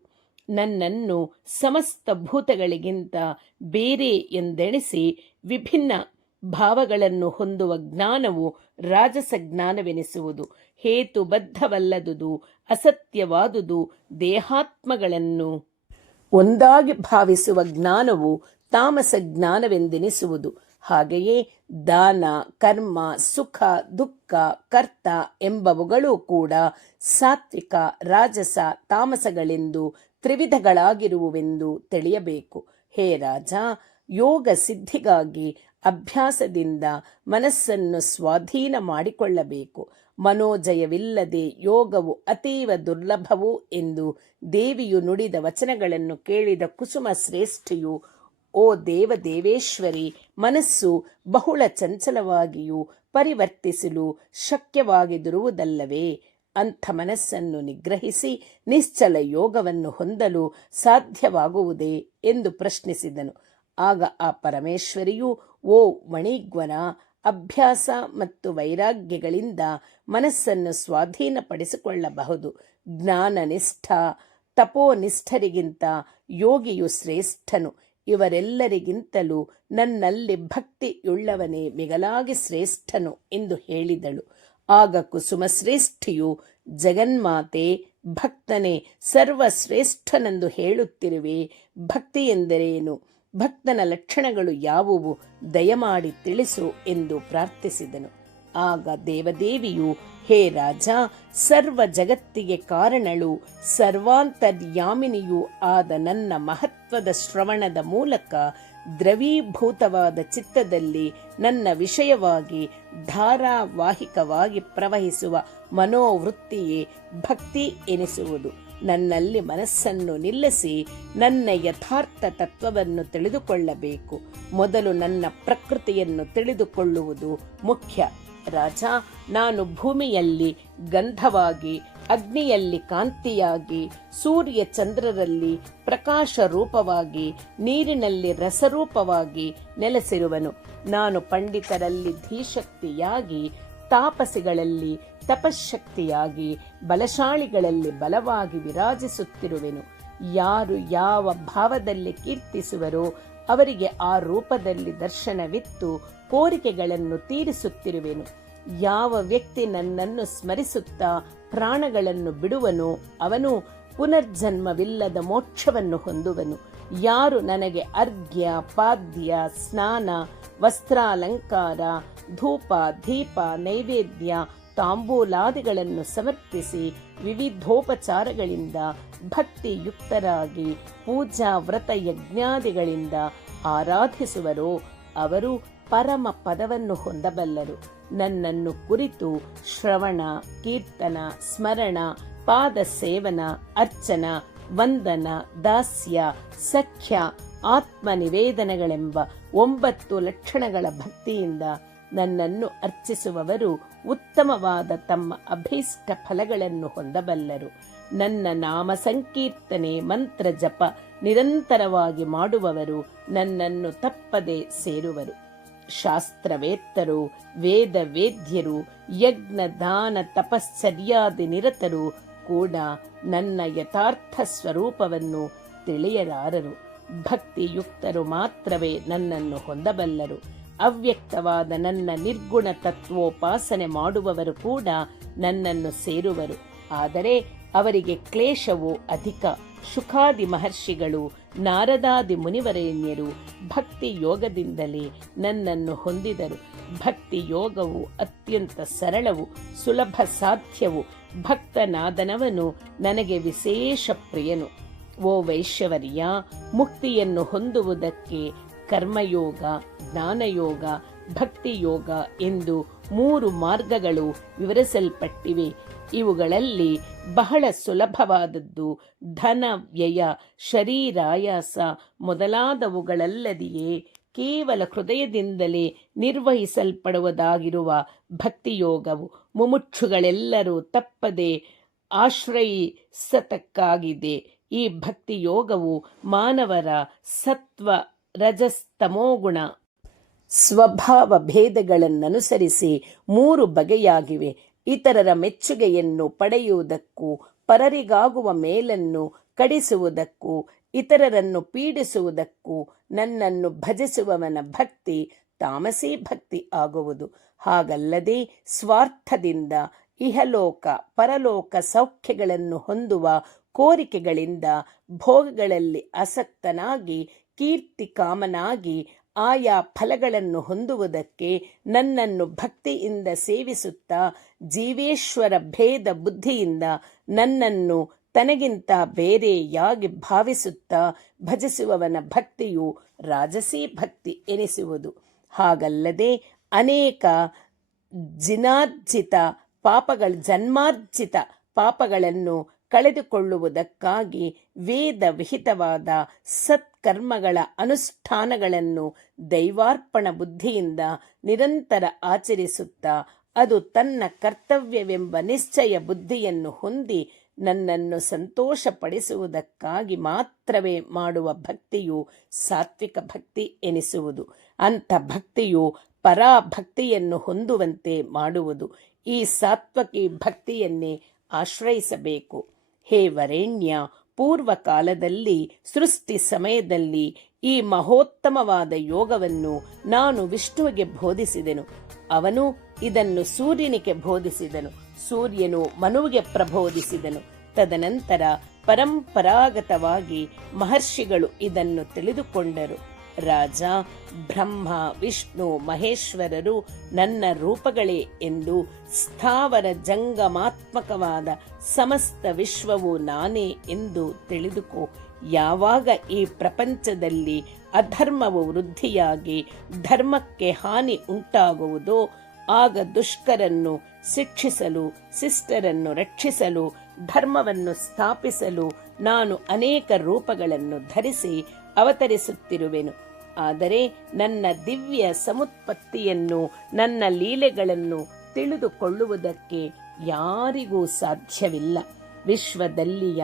ನನ್ನನ್ನು ಸಮಸ್ತ ಭೂತಗಳಿಗಿಂತ ಬೇರೆ ಎಂದೆಣಿಸಿ ವಿಭಿನ್ನ ಭಾವಗಳನ್ನು ಹೊಂದುವ ಜ್ಞಾನವು ರಾಜಸ ಜ್ಞಾನವೆನಿಸುವುದು. ಹೇತುಬದ್ಧವಲ್ಲದುದು, ಅಸತ್ಯವಾದುದು, ದೇಹಾತ್ಮಗಳನ್ನು ಒಂದಾಗಿ ಭಾವಿಸುವ ಜ್ಞಾನವು ತಾಮಸ ಜ್ಞಾನವೆಂದೆನಿಸುವುದು. ಹಾಗೆಯೇ ದಾನ, ಕರ್ಮ, ಸುಖ, ದುಃಖ, ಕರ್ತ ಎಂಬವುಗಳು ಕೂಡ ಸಾತ್ವಿಕ, ರಾಜಸ, ತಾಮಸಗಳೆಂದು ತ್ರಿವಿಧಗಳಾಗಿರುವುವೆಂದು ತಿಳಿಯಬೇಕು. ಹೇ ರಾಜ, ಯೋಗ ಸಿದ್ಧಿಗಾಗಿ ಅಭ್ಯಾಸದಿಂದ ಮನಸ್ಸನ್ನು ಸ್ವಾಧೀನ ಮಾಡಿಕೊಳ್ಳಬೇಕು. ಮನೋಜಯವಿಲ್ಲದೆ ಯೋಗವು ಅತೀವ ದುರ್ಲಭವು ಎಂದು ದೇವಿಯು ನುಡಿದ ವಚನಗಳನ್ನು ಕೇಳಿದ ಕುಸುಮ ಶ್ರೇಷ್ಠಿಯು, ಓ ದೇವದೇವೇಶ್ವರಿ, ಮನಸ್ಸು ಬಹುಳ ಚಂಚಲವಾಗಿಯೂ ಪರಿವರ್ತಿಸಲು ಶಕ್ಯವಾಗಿರುವುದಲ್ಲವೇ? ಅಂಥ ಮನಸ್ಸನ್ನು ನಿಗ್ರಹಿಸಿ ನಿಶ್ಚಲ ಯೋಗವನ್ನು ಹೊಂದಲು ಸಾಧ್ಯವಾಗುವುದೇ ಎಂದು ಪ್ರಶ್ನಿಸಿದನು. ಆಗ ಆ ಪರಮೇಶ್ವರಿಯು, ಓ ಮಣಿಗ್ವನ, ಅಭ್ಯಾಸ ಮತ್ತು ವೈರಾಗ್ಯಗಳಿಂದ ಮನಸ್ಸನ್ನು ಸ್ವಾಧೀನಪಡಿಸಿಕೊಳ್ಳಬಹುದು. ಜ್ಞಾನನಿಷ್ಠ, ತಪೋನಿಷ್ಠರಿಗಿಂತ ಯೋಗಿಯು ಶ್ರೇಷ್ಠನು. ಇವರೆಲ್ಲರಿಗಿಂತಲೂ ನನ್ನಲ್ಲಿ ಭಕ್ತಿಯುಳ್ಳವನೇ ಮಿಗಲಾಗಿ ಶ್ರೇಷ್ಠನು ಎಂದು ಹೇಳಿದಳು. ಆಗ ಕುಸುಮ ಶ್ರೇಷ್ಠಿಯು, ಜಗನ್ಮಾತೆ, ಭಕ್ತನೇ ಸರ್ವಶ್ರೇಷ್ಠನೆಂದು ಹೇಳುತ್ತಿರುವೆ. ಭಕ್ತಿ ಎಂದರೇನು? ಭಕ್ತನ ಲಕ್ಷಣಗಳು ಯಾವುವು? ದಯಮಾಡಿ ತಿಳಿಸು ಎಂದು ಪ್ರಾರ್ಥಿಸಿದನು. ಆಗ ದೇವದೇವಿಯು, ಹೇ ರಾಜ, ಸರ್ವ ಜಗತ್ತಿಗೆ ಕಾರಣಳು, ಸರ್ವಾಂತರ್ಯಾಮಿನಿಯೂ ಆದ ನನ್ನ ಮಹತ್ವದ ಶ್ರವಣದ ಮೂಲಕ ದ್ರವೀಭೂತವಾದ ಚಿತ್ತದಲ್ಲಿ ನನ್ನ ವಿಷಯವಾಗಿ ಧಾರಾವಾಹಿಕವಾಗಿ ಪ್ರವಹಿಸುವ ಮನೋವೃತ್ತಿಯೇ ಭಕ್ತಿ ಎನಿಸುವುದು. ನನ್ನಲ್ಲಿ ಮನಸ್ಸನ್ನು ನಿಲ್ಲಿಸಿ ನನ್ನ ಯಥಾರ್ಥ ತತ್ವವನ್ನು ತಿಳಿದುಕೊಳ್ಳಬೇಕು. ಮೊದಲು ನನ್ನ ಪ್ರಕೃತಿಯನ್ನು ತಿಳಿದುಕೊಳ್ಳುವುದು ಮುಖ್ಯ. ರಾಜ, ನಾನು ಭೂಮಿಯಲ್ಲಿ ಗಂಧವಾಗಿ, ಅಗ್ನಿಯಲ್ಲಿ ಕಾಂತಿಯಾಗಿ, ಸೂರ್ಯ ಚಂದ್ರರಲ್ಲಿ ಪ್ರಕಾಶ ರೂಪವಾಗಿ, ನೀರಿನಲ್ಲಿ ರಸರೂಪವಾಗಿ ನೆಲೆಸಿರುವನು. ನಾನು ಪಂಡಿತರಲ್ಲಿ ಧೀಶಕ್ತಿಯಾಗಿ, ತಾಪಸಿಗಳಲ್ಲಿ ತಪಶಕ್ತಿಯಾಗಿ, ಬಲಶಾಲಿಗಳಲ್ಲಿ ಬಲವಾಗಿ ವಿರಾಜಿಸುತ್ತಿರುವೆನು. ಯಾರು ಯಾವ ಭಾವದಲ್ಲಿ ಕೀರ್ತಿಸುವರೋ ಅವರಿಗೆ ಆ ರೂಪದಲ್ಲಿ ದರ್ಶನವಿತ್ತು ಕೋರಿಕೆಗಳನ್ನು ತೀರಿಸುತ್ತಿರುವೆನು. ಯಾವ ವ್ಯಕ್ತಿ ನನ್ನನ್ನು ಸ್ಮರಿಸುತ್ತಾ ಪ್ರಾಣಗಳನ್ನು ಬಿಡುವನೋ ಅವನು ಪುನರ್ಜನ್ಮವಿಲ್ಲದ ಮೋಕ್ಷವನ್ನು ಹೊಂದುವನು. ಯಾರು ನನಗೆ ಅರ್ಘ್ಯ, ಪಾದ್ಯ, ಸ್ನಾನ, ವಸ್ತ್ರಾಲಂಕಾರ, ಧೂಪ, ದೀಪ, ನೈವೇದ್ಯ, ತಾಂಬೂಲಾದಿಗಳನ್ನು ಸಮರ್ಪಿಸಿ ವಿವಿಧೋಪಚಾರಗಳಿಂದ ಭಕ್ತಿಯುಕ್ತರಾಗಿ ಪೂಜಾ ವ್ರತ ಯಜ್ಞಾದಿಗಳಿಂದ ಆರಾಧಿಸುವರೋ ಅವರು ಪರಮ ಪದವನ್ನು ಹೊಂದಬಲ್ಲರು. ನನ್ನನ್ನು ಕುರಿತು ಶ್ರವಣ, ಕೀರ್ತನ, ಸ್ಮರಣ, ಪಾದ ಸೇವನ, ಅರ್ಚನ, ವಂದನ, ದಾಸ್ಯ, ಸಖ್ಯ, ಆತ್ಮನಿವೇದನೆಗಳೆಂಬ 9 ಲಕ್ಷಣಗಳ ಭಕ್ತಿಯಿಂದ ನನ್ನನ್ನು ಅರ್ಚಿಸುವವರು ಉತ್ತಮವಾದ ತಮ್ಮ ಅಭೀಷ್ಟ ಫಲಗಳನ್ನು ಹೊಂದಬಲ್ಲರು. ನನ್ನ ನಾಮ ಸಂಕೀರ್ತನೆ, ಮಂತ್ರ ಜಪ ನಿರಂತರವಾಗಿ ಮಾಡುವವರು ನನ್ನನ್ನು ತಪ್ಪದೆ ಸೇರುವರು. ಶಾಸ್ತ್ರವೇತ್ತರು, ವೇದ ವೇದ್ಯರು, ಯಜ್ಞ ದಾನ ತಪಶ್ಚರ್ಯಾದಿ ನಿರತರು ಕೂಡ ನನ್ನ ಯಥಾರ್ಥ ಸ್ವರೂಪವನ್ನು ತಿಳಿಯಲಾರರು. ಭಕ್ತಿಯುಕ್ತರು ಮಾತ್ರವೇ ನನ್ನನ್ನು ಹೊಂದಬಲ್ಲರು. ಅವ್ಯಕ್ತವಾದ ನನ್ನ ನಿರ್ಗುಣ ತತ್ವೋಪಾಸನೆ ಮಾಡುವವರು ಕೂಡ ನನ್ನನ್ನು ಸೇರುವರು. ಆದರೆ ಅವರಿಗೆ ಕ್ಲೇಶವು ಅಧಿಕ. ಶುಕಾದಿ ಮಹರ್ಷಿಗಳು, ನಾರದಾದಿ ಮುನಿವರೇಣ್ಯರು ಭಕ್ತಿ ಯೋಗದಿಂದಲೇ ನನ್ನನ್ನು ಹೊಂದಿದರು. ಭಕ್ತಿ ಯೋಗವು ಅತ್ಯಂತ ಸರಳವು, ಸುಲಭ ಸಾಧ್ಯವು. ಭಕ್ತನಾದನವನು ನನಗೆ ವಿಶೇಷ ಪ್ರಿಯನು. ಓ ವೈಶ್ಯವರ್ಯ, ಮುಕ್ತಿಯನ್ನು ಹೊಂದುವುದಕ್ಕೆ ಕರ್ಮಯೋಗ, ಜ್ಞಾನಯೋಗ, ಭಕ್ತಿಯೋಗ ಎಂದು 3 ಮಾರ್ಗಗಳು ವಿವರಿಸಲ್ಪಟ್ಟಿವೆ. ಇವುಗಳಲ್ಲಿ ಬಹಳ ಸುಲಭವಾದದ್ದು ಧನ ವ್ಯಯ, ಶರೀರಾಯಾಸ ಮೊದಲಾದವುಗಳಲ್ಲದೆಯೇ ಕೇವಲ ಹೃದಯದಿಂದಲೇ ನಿರ್ವಹಿಸಲ್ಪಡುವುದಾಗಿರುವ ಭಕ್ತಿಯೋಗವು ಮುಮುಕ್ಷುಗಳೆಲ್ಲರೂ ತಪ್ಪದೆ ಆಶ್ರಯಿಸತಕ್ಕಾಗಿದೆ. ಈ ಭಕ್ತಿಯೋಗವು ಮಾನವರ ಸತ್ವ, ರಜಸ್ತಮೋಗುಣ ಸ್ವಭಾವ ಭೇದಗಳನ್ನನುಸರಿಸಿ 3 ಬಗೆಯಾಗಿವೆ. ಇತರರ ಮೆಚ್ಚುಗೆಯನ್ನು ಪಡೆಯುವುದಕ್ಕೂ, ಪರರಿಗಾಗುವ ಮೇಲನ್ನು ಕಡಿಸುವುದಕ್ಕೂ, ಇತರರನ್ನು ಪೀಡಿಸುವುದಕ್ಕೂ ನನ್ನನ್ನು ಭಜಿಸುವವನ ಭಕ್ತಿ ತಾಮಸೀ ಭಕ್ತಿ ಆಗುವುದು. ಹಾಗಲ್ಲದೆ ಸ್ವಾರ್ಥದಿಂದ ಇಹಲೋಕ ಪರಲೋಕ ಸೌಖ್ಯಗಳನ್ನು ಹೊಂದುವ ಕೋರಿಕೆಗಳಿಂದ ಭೋಗಗಳಲ್ಲಿ ಆಸಕ್ತನಾಗಿ ಕೀರ್ತಿ ಕಾಮನಾಗಿ ಆಯಾ ಫಲಗಳನ್ನು ಹೊಂದುವುದಕ್ಕೆ ನನ್ನನ್ನು ಭಕ್ತಿಯಿಂದ ಸೇವಿಸುತ್ತಾ ಜೀವೇಶ್ವರ ಭೇದ ಬುದ್ಧಿಯಿಂದ ನನ್ನನ್ನು ತನಗಿಂತ ಬೇರೆಯಾಗಿ ಭಾವಿಸುತ್ತಾ ಭಜಿಸುವವನ ಭಕ್ತಿಯು ರಾಜಸೀ ಭಕ್ತಿ ಎನಿಸುವುದು. ಹಾಗಲ್ಲದೆ ಅನೇಕ ಜನ್ಮಾರ್ಜಿತ ಪಾಪಗಳನ್ನು ಕಳೆದುಕೊಳ್ಳುವುದಕ್ಕಾಗಿ ವೇದ ವಿಹಿತವಾದ ಸತ್ಕರ್ಮಗಳ ಅನುಷ್ಠಾನಗಳನ್ನು ದೈವಾರ್ಪಣ ಬುದ್ಧಿಯಿಂದ ನಿರಂತರ ಆಚರಿಸುತ್ತಾ ಅದು ತನ್ನ ಕರ್ತವ್ಯವೆಂಬ ನಿಶ್ಚಯ ಬುದ್ಧಿಯನ್ನು ಹೊಂದಿ ನನ್ನನ್ನು ಸಂತೋಷಪಡಿಸುವುದಕ್ಕಾಗಿ ಮಾತ್ರವೇ ಮಾಡುವ ಭಕ್ತಿಯು ಸಾತ್ವಿಕ ಭಕ್ತಿ ಎನಿಸುವುದು. ಅಂಥ ಭಕ್ತಿಯು ಪರಾಭಕ್ತಿಯನ್ನು ಹೊಂದುವಂತೆ ಮಾಡುವುದು. ಈ ಸಾತ್ವಿಕ ಭಕ್ತಿಯನ್ನೇ ಆಶ್ರಯಿಸಬೇಕು. ಹೇ ವರೇಣ್ಯ, ಪೂರ್ವಕಾಲದಲ್ಲಿ ಸೃಷ್ಟಿ ಸಮಯದಲ್ಲಿ ಈ ಮಹೋತ್ತಮವಾದ ಯೋಗವನ್ನು ನಾನು ವಿಷ್ಣುವಿಗೆ ಬೋಧಿಸಿದೆನು. ಅವನು ಇದನ್ನು ಸೂರ್ಯನಿಗೆ ಬೋಧಿಸಿದನು. ಸೂರ್ಯನು ಮನುವಿಗೆ ಪ್ರಬೋಧಿಸಿದನು. ತದನಂತರ ಪರಂಪರಾಗತವಾಗಿ ಮಹರ್ಷಿಗಳು ಇದನ್ನು ತಿಳಿದುಕೊಂಡರು. ರಾಜ, ಬ್ರಹ್ಮ, ವಿಷ್ಣು, ಮಹೇಶ್ವರರು ನನ್ನ ರೂಪಗಳೇ ಎಂದು ಸ್ಥಾವರ ಜಂಗಮಾತ್ಮಕವಾದ ಸಮಸ್ತ ವಿಶ್ವವು ನಾನೇ ಎಂದು ತಿಳಿದುಕೋ. ಯಾವಾಗ ಈ ಪ್ರಪಂಚದಲ್ಲಿ ಅಧರ್ಮವು ವೃದ್ಧಿಯಾಗಿ ಧರ್ಮಕ್ಕೆ ಹಾನಿ ಉಂಟಾಗುವುದೋ ಆಗ ದುಷ್ಕರನ್ನು ಶಿಕ್ಷಿಸಲು, ಶಿಷ್ಟರನ್ನು ರಕ್ಷಿಸಲು, ಧರ್ಮವನ್ನು ಸ್ಥಾಪಿಸಲು ನಾನು ಅನೇಕ ರೂಪಗಳನ್ನು ಧರಿಸಿ ಅವತರಿಸುತ್ತಿರುವೆನು. ಆದರೆ ನನ್ನ ದಿವ್ಯ ಸಮುತ್ಪತ್ತಿಯನ್ನು, ನನ್ನ ಲೀಲೆಗಳನ್ನು ತಿಳಿದುಕೊಳ್ಳುವುದಕ್ಕೆ ಯಾರಿಗೂ ಸಾಧ್ಯವಿಲ್ಲ. ವಿಶ್ವದಲ್ಲಿಯ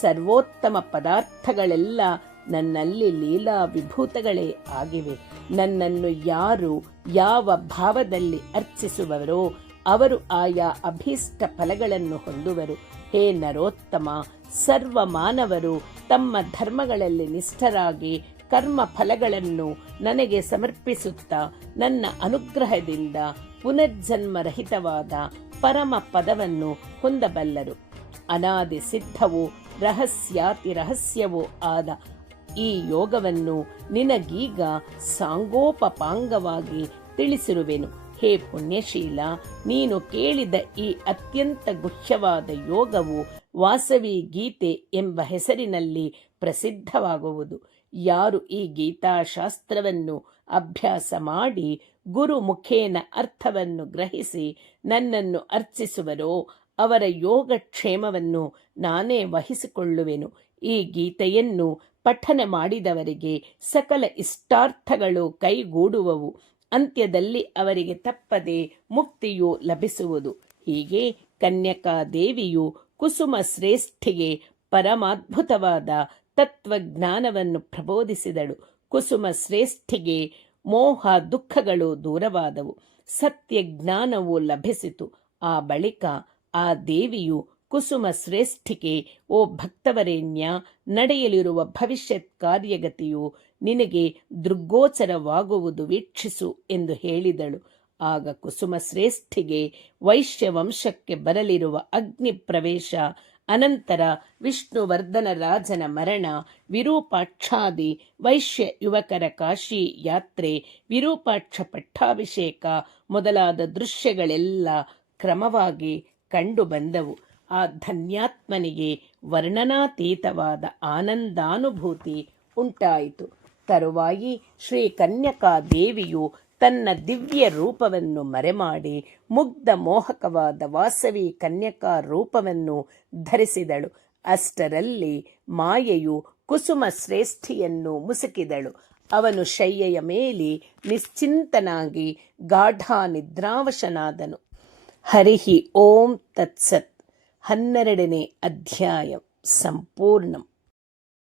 ಸರ್ವೋತ್ತಮ ಪದಾರ್ಥಗಳೆಲ್ಲ ನನ್ನಲ್ಲಿ ಲೀಲಾ ವಿಭೂತಗಳೇ ಆಗಿವೆ. ನನ್ನನ್ನು ಯಾರು ಯಾವ ಭಾವದಲ್ಲಿ ಅರ್ಚಿಸುವವರೋ ಅವರು ಆಯಾ ಅಭೀಷ್ಟ ಫಲಗಳನ್ನು ಹೊಂದುವರು. ಹೇ ನರೋತ್ತಮ, ಸರ್ವ ಮಾನವರು ತಮ್ಮ ಧರ್ಮಗಳಲ್ಲಿ ನಿಷ್ಠರಾಗಿ ಕರ್ಮ ಫಲಗಳನ್ನು ನನಗೆ ಸಮರ್ಪಿಸುತ್ತಾ ನನ್ನ ಅನುಗ್ರಹದಿಂದ ಪುನರ್ಜನ್ಮರಹಿತವಾದ ಪರಮ ಪದವನ್ನು ಹೊಂದಬಲ್ಲರು. ಅನಾದಿ ಸಿದ್ಧವೂ ರಹಸ್ಯಾತಿ ರಹಸ್ಯವೂ ಆದ ಈ ಯೋಗವನ್ನು ನಿನಗೀಗ ಸಾಂಗೋಪಪಾಂಗವಾಗಿ ತಿಳಿಸಿರುವೆನು. ಹೇ ಪುಣ್ಯಶೀಲ, ನೀನು ಕೇಳಿದ ಈ ಅತ್ಯಂತ ಗುಹ್ಯವಾದ ಯೋಗವು ವಾಸವಿ ಗೀತೆ ಎಂಬ ಹೆಸರಿನಲ್ಲಿ ಪ್ರಸಿದ್ಧವಾಗುವುದು. ಯಾರು ಈ ಗೀತಾಶಾಸ್ತ್ರವನ್ನು ಅಭ್ಯಾಸ ಮಾಡಿ ಗುರು ಮುಖೇನ ಅರ್ಥವನ್ನು ಗ್ರಹಿಸಿ ನನ್ನನ್ನು ಅರ್ಚಿಸುವರೋ ಅವರ ಯೋಗಕ್ಷೇಮವನ್ನು ನಾನೇ ವಹಿಸಿಕೊಳ್ಳುವೆನು. ಈ ಗೀತೆಯನ್ನು ಪಠನ ಮಾಡಿದವರಿಗೆ ಸಕಲ ಇಷ್ಟಾರ್ಥಗಳು ಕೈಗೂಡುವವು. ಅಂತ್ಯದಲ್ಲಿ ಅವರಿಗೆ ತಪ್ಪದೆ ಮುಕ್ತಿಯು ಲಭಿಸುವುದು. ಹೀಗೆ ಕನ್ಯಕಾದೇವಿಯು ಕುಸುಮ ಶ್ರೇಷ್ಠಿಗೆ ಪರಮಾದ್ಭುತವಾದ ತತ್ವಜ್ಞಾನವನ್ನು ಪ್ರಬೋಧಿಸಿದಳು. ಕುಸುಮ ಶ್ರೇಷ್ಠಿಗೆ ಮೋಹ ದುಃಖಗಳು ದೂರವಾದವು, ಸತ್ಯ ಜ್ಞಾನವು ಲಭಿಸಿತು. ಆ ಬಳಿಕ ಆ ದೇವಿಯು ಕುಸುಮ ಶ್ರೇಷ್ಠಿಗೆ, ಓ ಭಕ್ತವರೇಣ್ಯ, ನಡೆಯಲಿರುವ ಭವಿಷ್ಯತ್ ಕಾರ್ಯಗತಿಯು ನಿನಗೆ ದೃಗ್ಗೋಚರವಾಗುವುದು, ವೀಕ್ಷಿಸು ಎಂದು ಹೇಳಿದಳು. ಆಗ ಕುಸುಮ ಶ್ರೇಷ್ಠಿಗೆ ವೈಶ್ಯವಂಶಕ್ಕೆ ಬರಲಿರುವ ಅಗ್ನಿ ಪ್ರವೇಶ, ಅನಂತರ ವಿಷ್ಣುವರ್ಧನ ರಾಜನ ಮರಣ, ವಿರೂಪಾಕ್ಷಾದಿ ವೈಶ್ಯ ಯುವಕರ ಕಾಶಿ ಯಾತ್ರೆ, ವಿರೂಪಾಕ್ಷ ಪಟ್ಟಾಭಿಷೇಕ ಮೊದಲಾದ ದೃಶ್ಯಗಳೆಲ್ಲ ಕ್ರಮವಾಗಿ ಕಂಡು ಬಂದವು. ಆ ಧನ್ಯಾತ್ಮನಿಗೆ ವರ್ಣನಾತೀತವಾದ ಆನಂದಾನುಭೂತಿ ಉಂಟಾಯಿತು. ತರುವಾಯಿ ಶ್ರೀ ಕನ್ಯಕಾದೇವಿಯು ತನ್ನ ದಿವ್ಯ ರೂಪವನ್ನು ಮರೆಮಾಡಿ ಮುಗ್ಧ ಮೋಹಕವಾದ ವಾಸವಿ ಕನ್ಯಕಾ ರೂಪವನ್ನು ಧರಿಸಿದಳು. ಅಷ್ಟರಲ್ಲಿ ಮಾಯೆಯು ಕುಸುಮ ಶ್ರೇಷ್ಠಿಯನ್ನು ಮುಸುಕಿದಳು. ಅವನು ಶಯ್ಯೆಯ ಮೇಲೆ ನಿಶ್ಚಿಂತನಾಗಿ ಗಾಢ ನಿದ್ರಾವಶನಾದನು. ಹರಿಹಿ ಓಂ ತತ್ಸತ್. 12ನೇ ಅಧ್ಯಾಯ ಸಂಪೂರ್ಣಂ.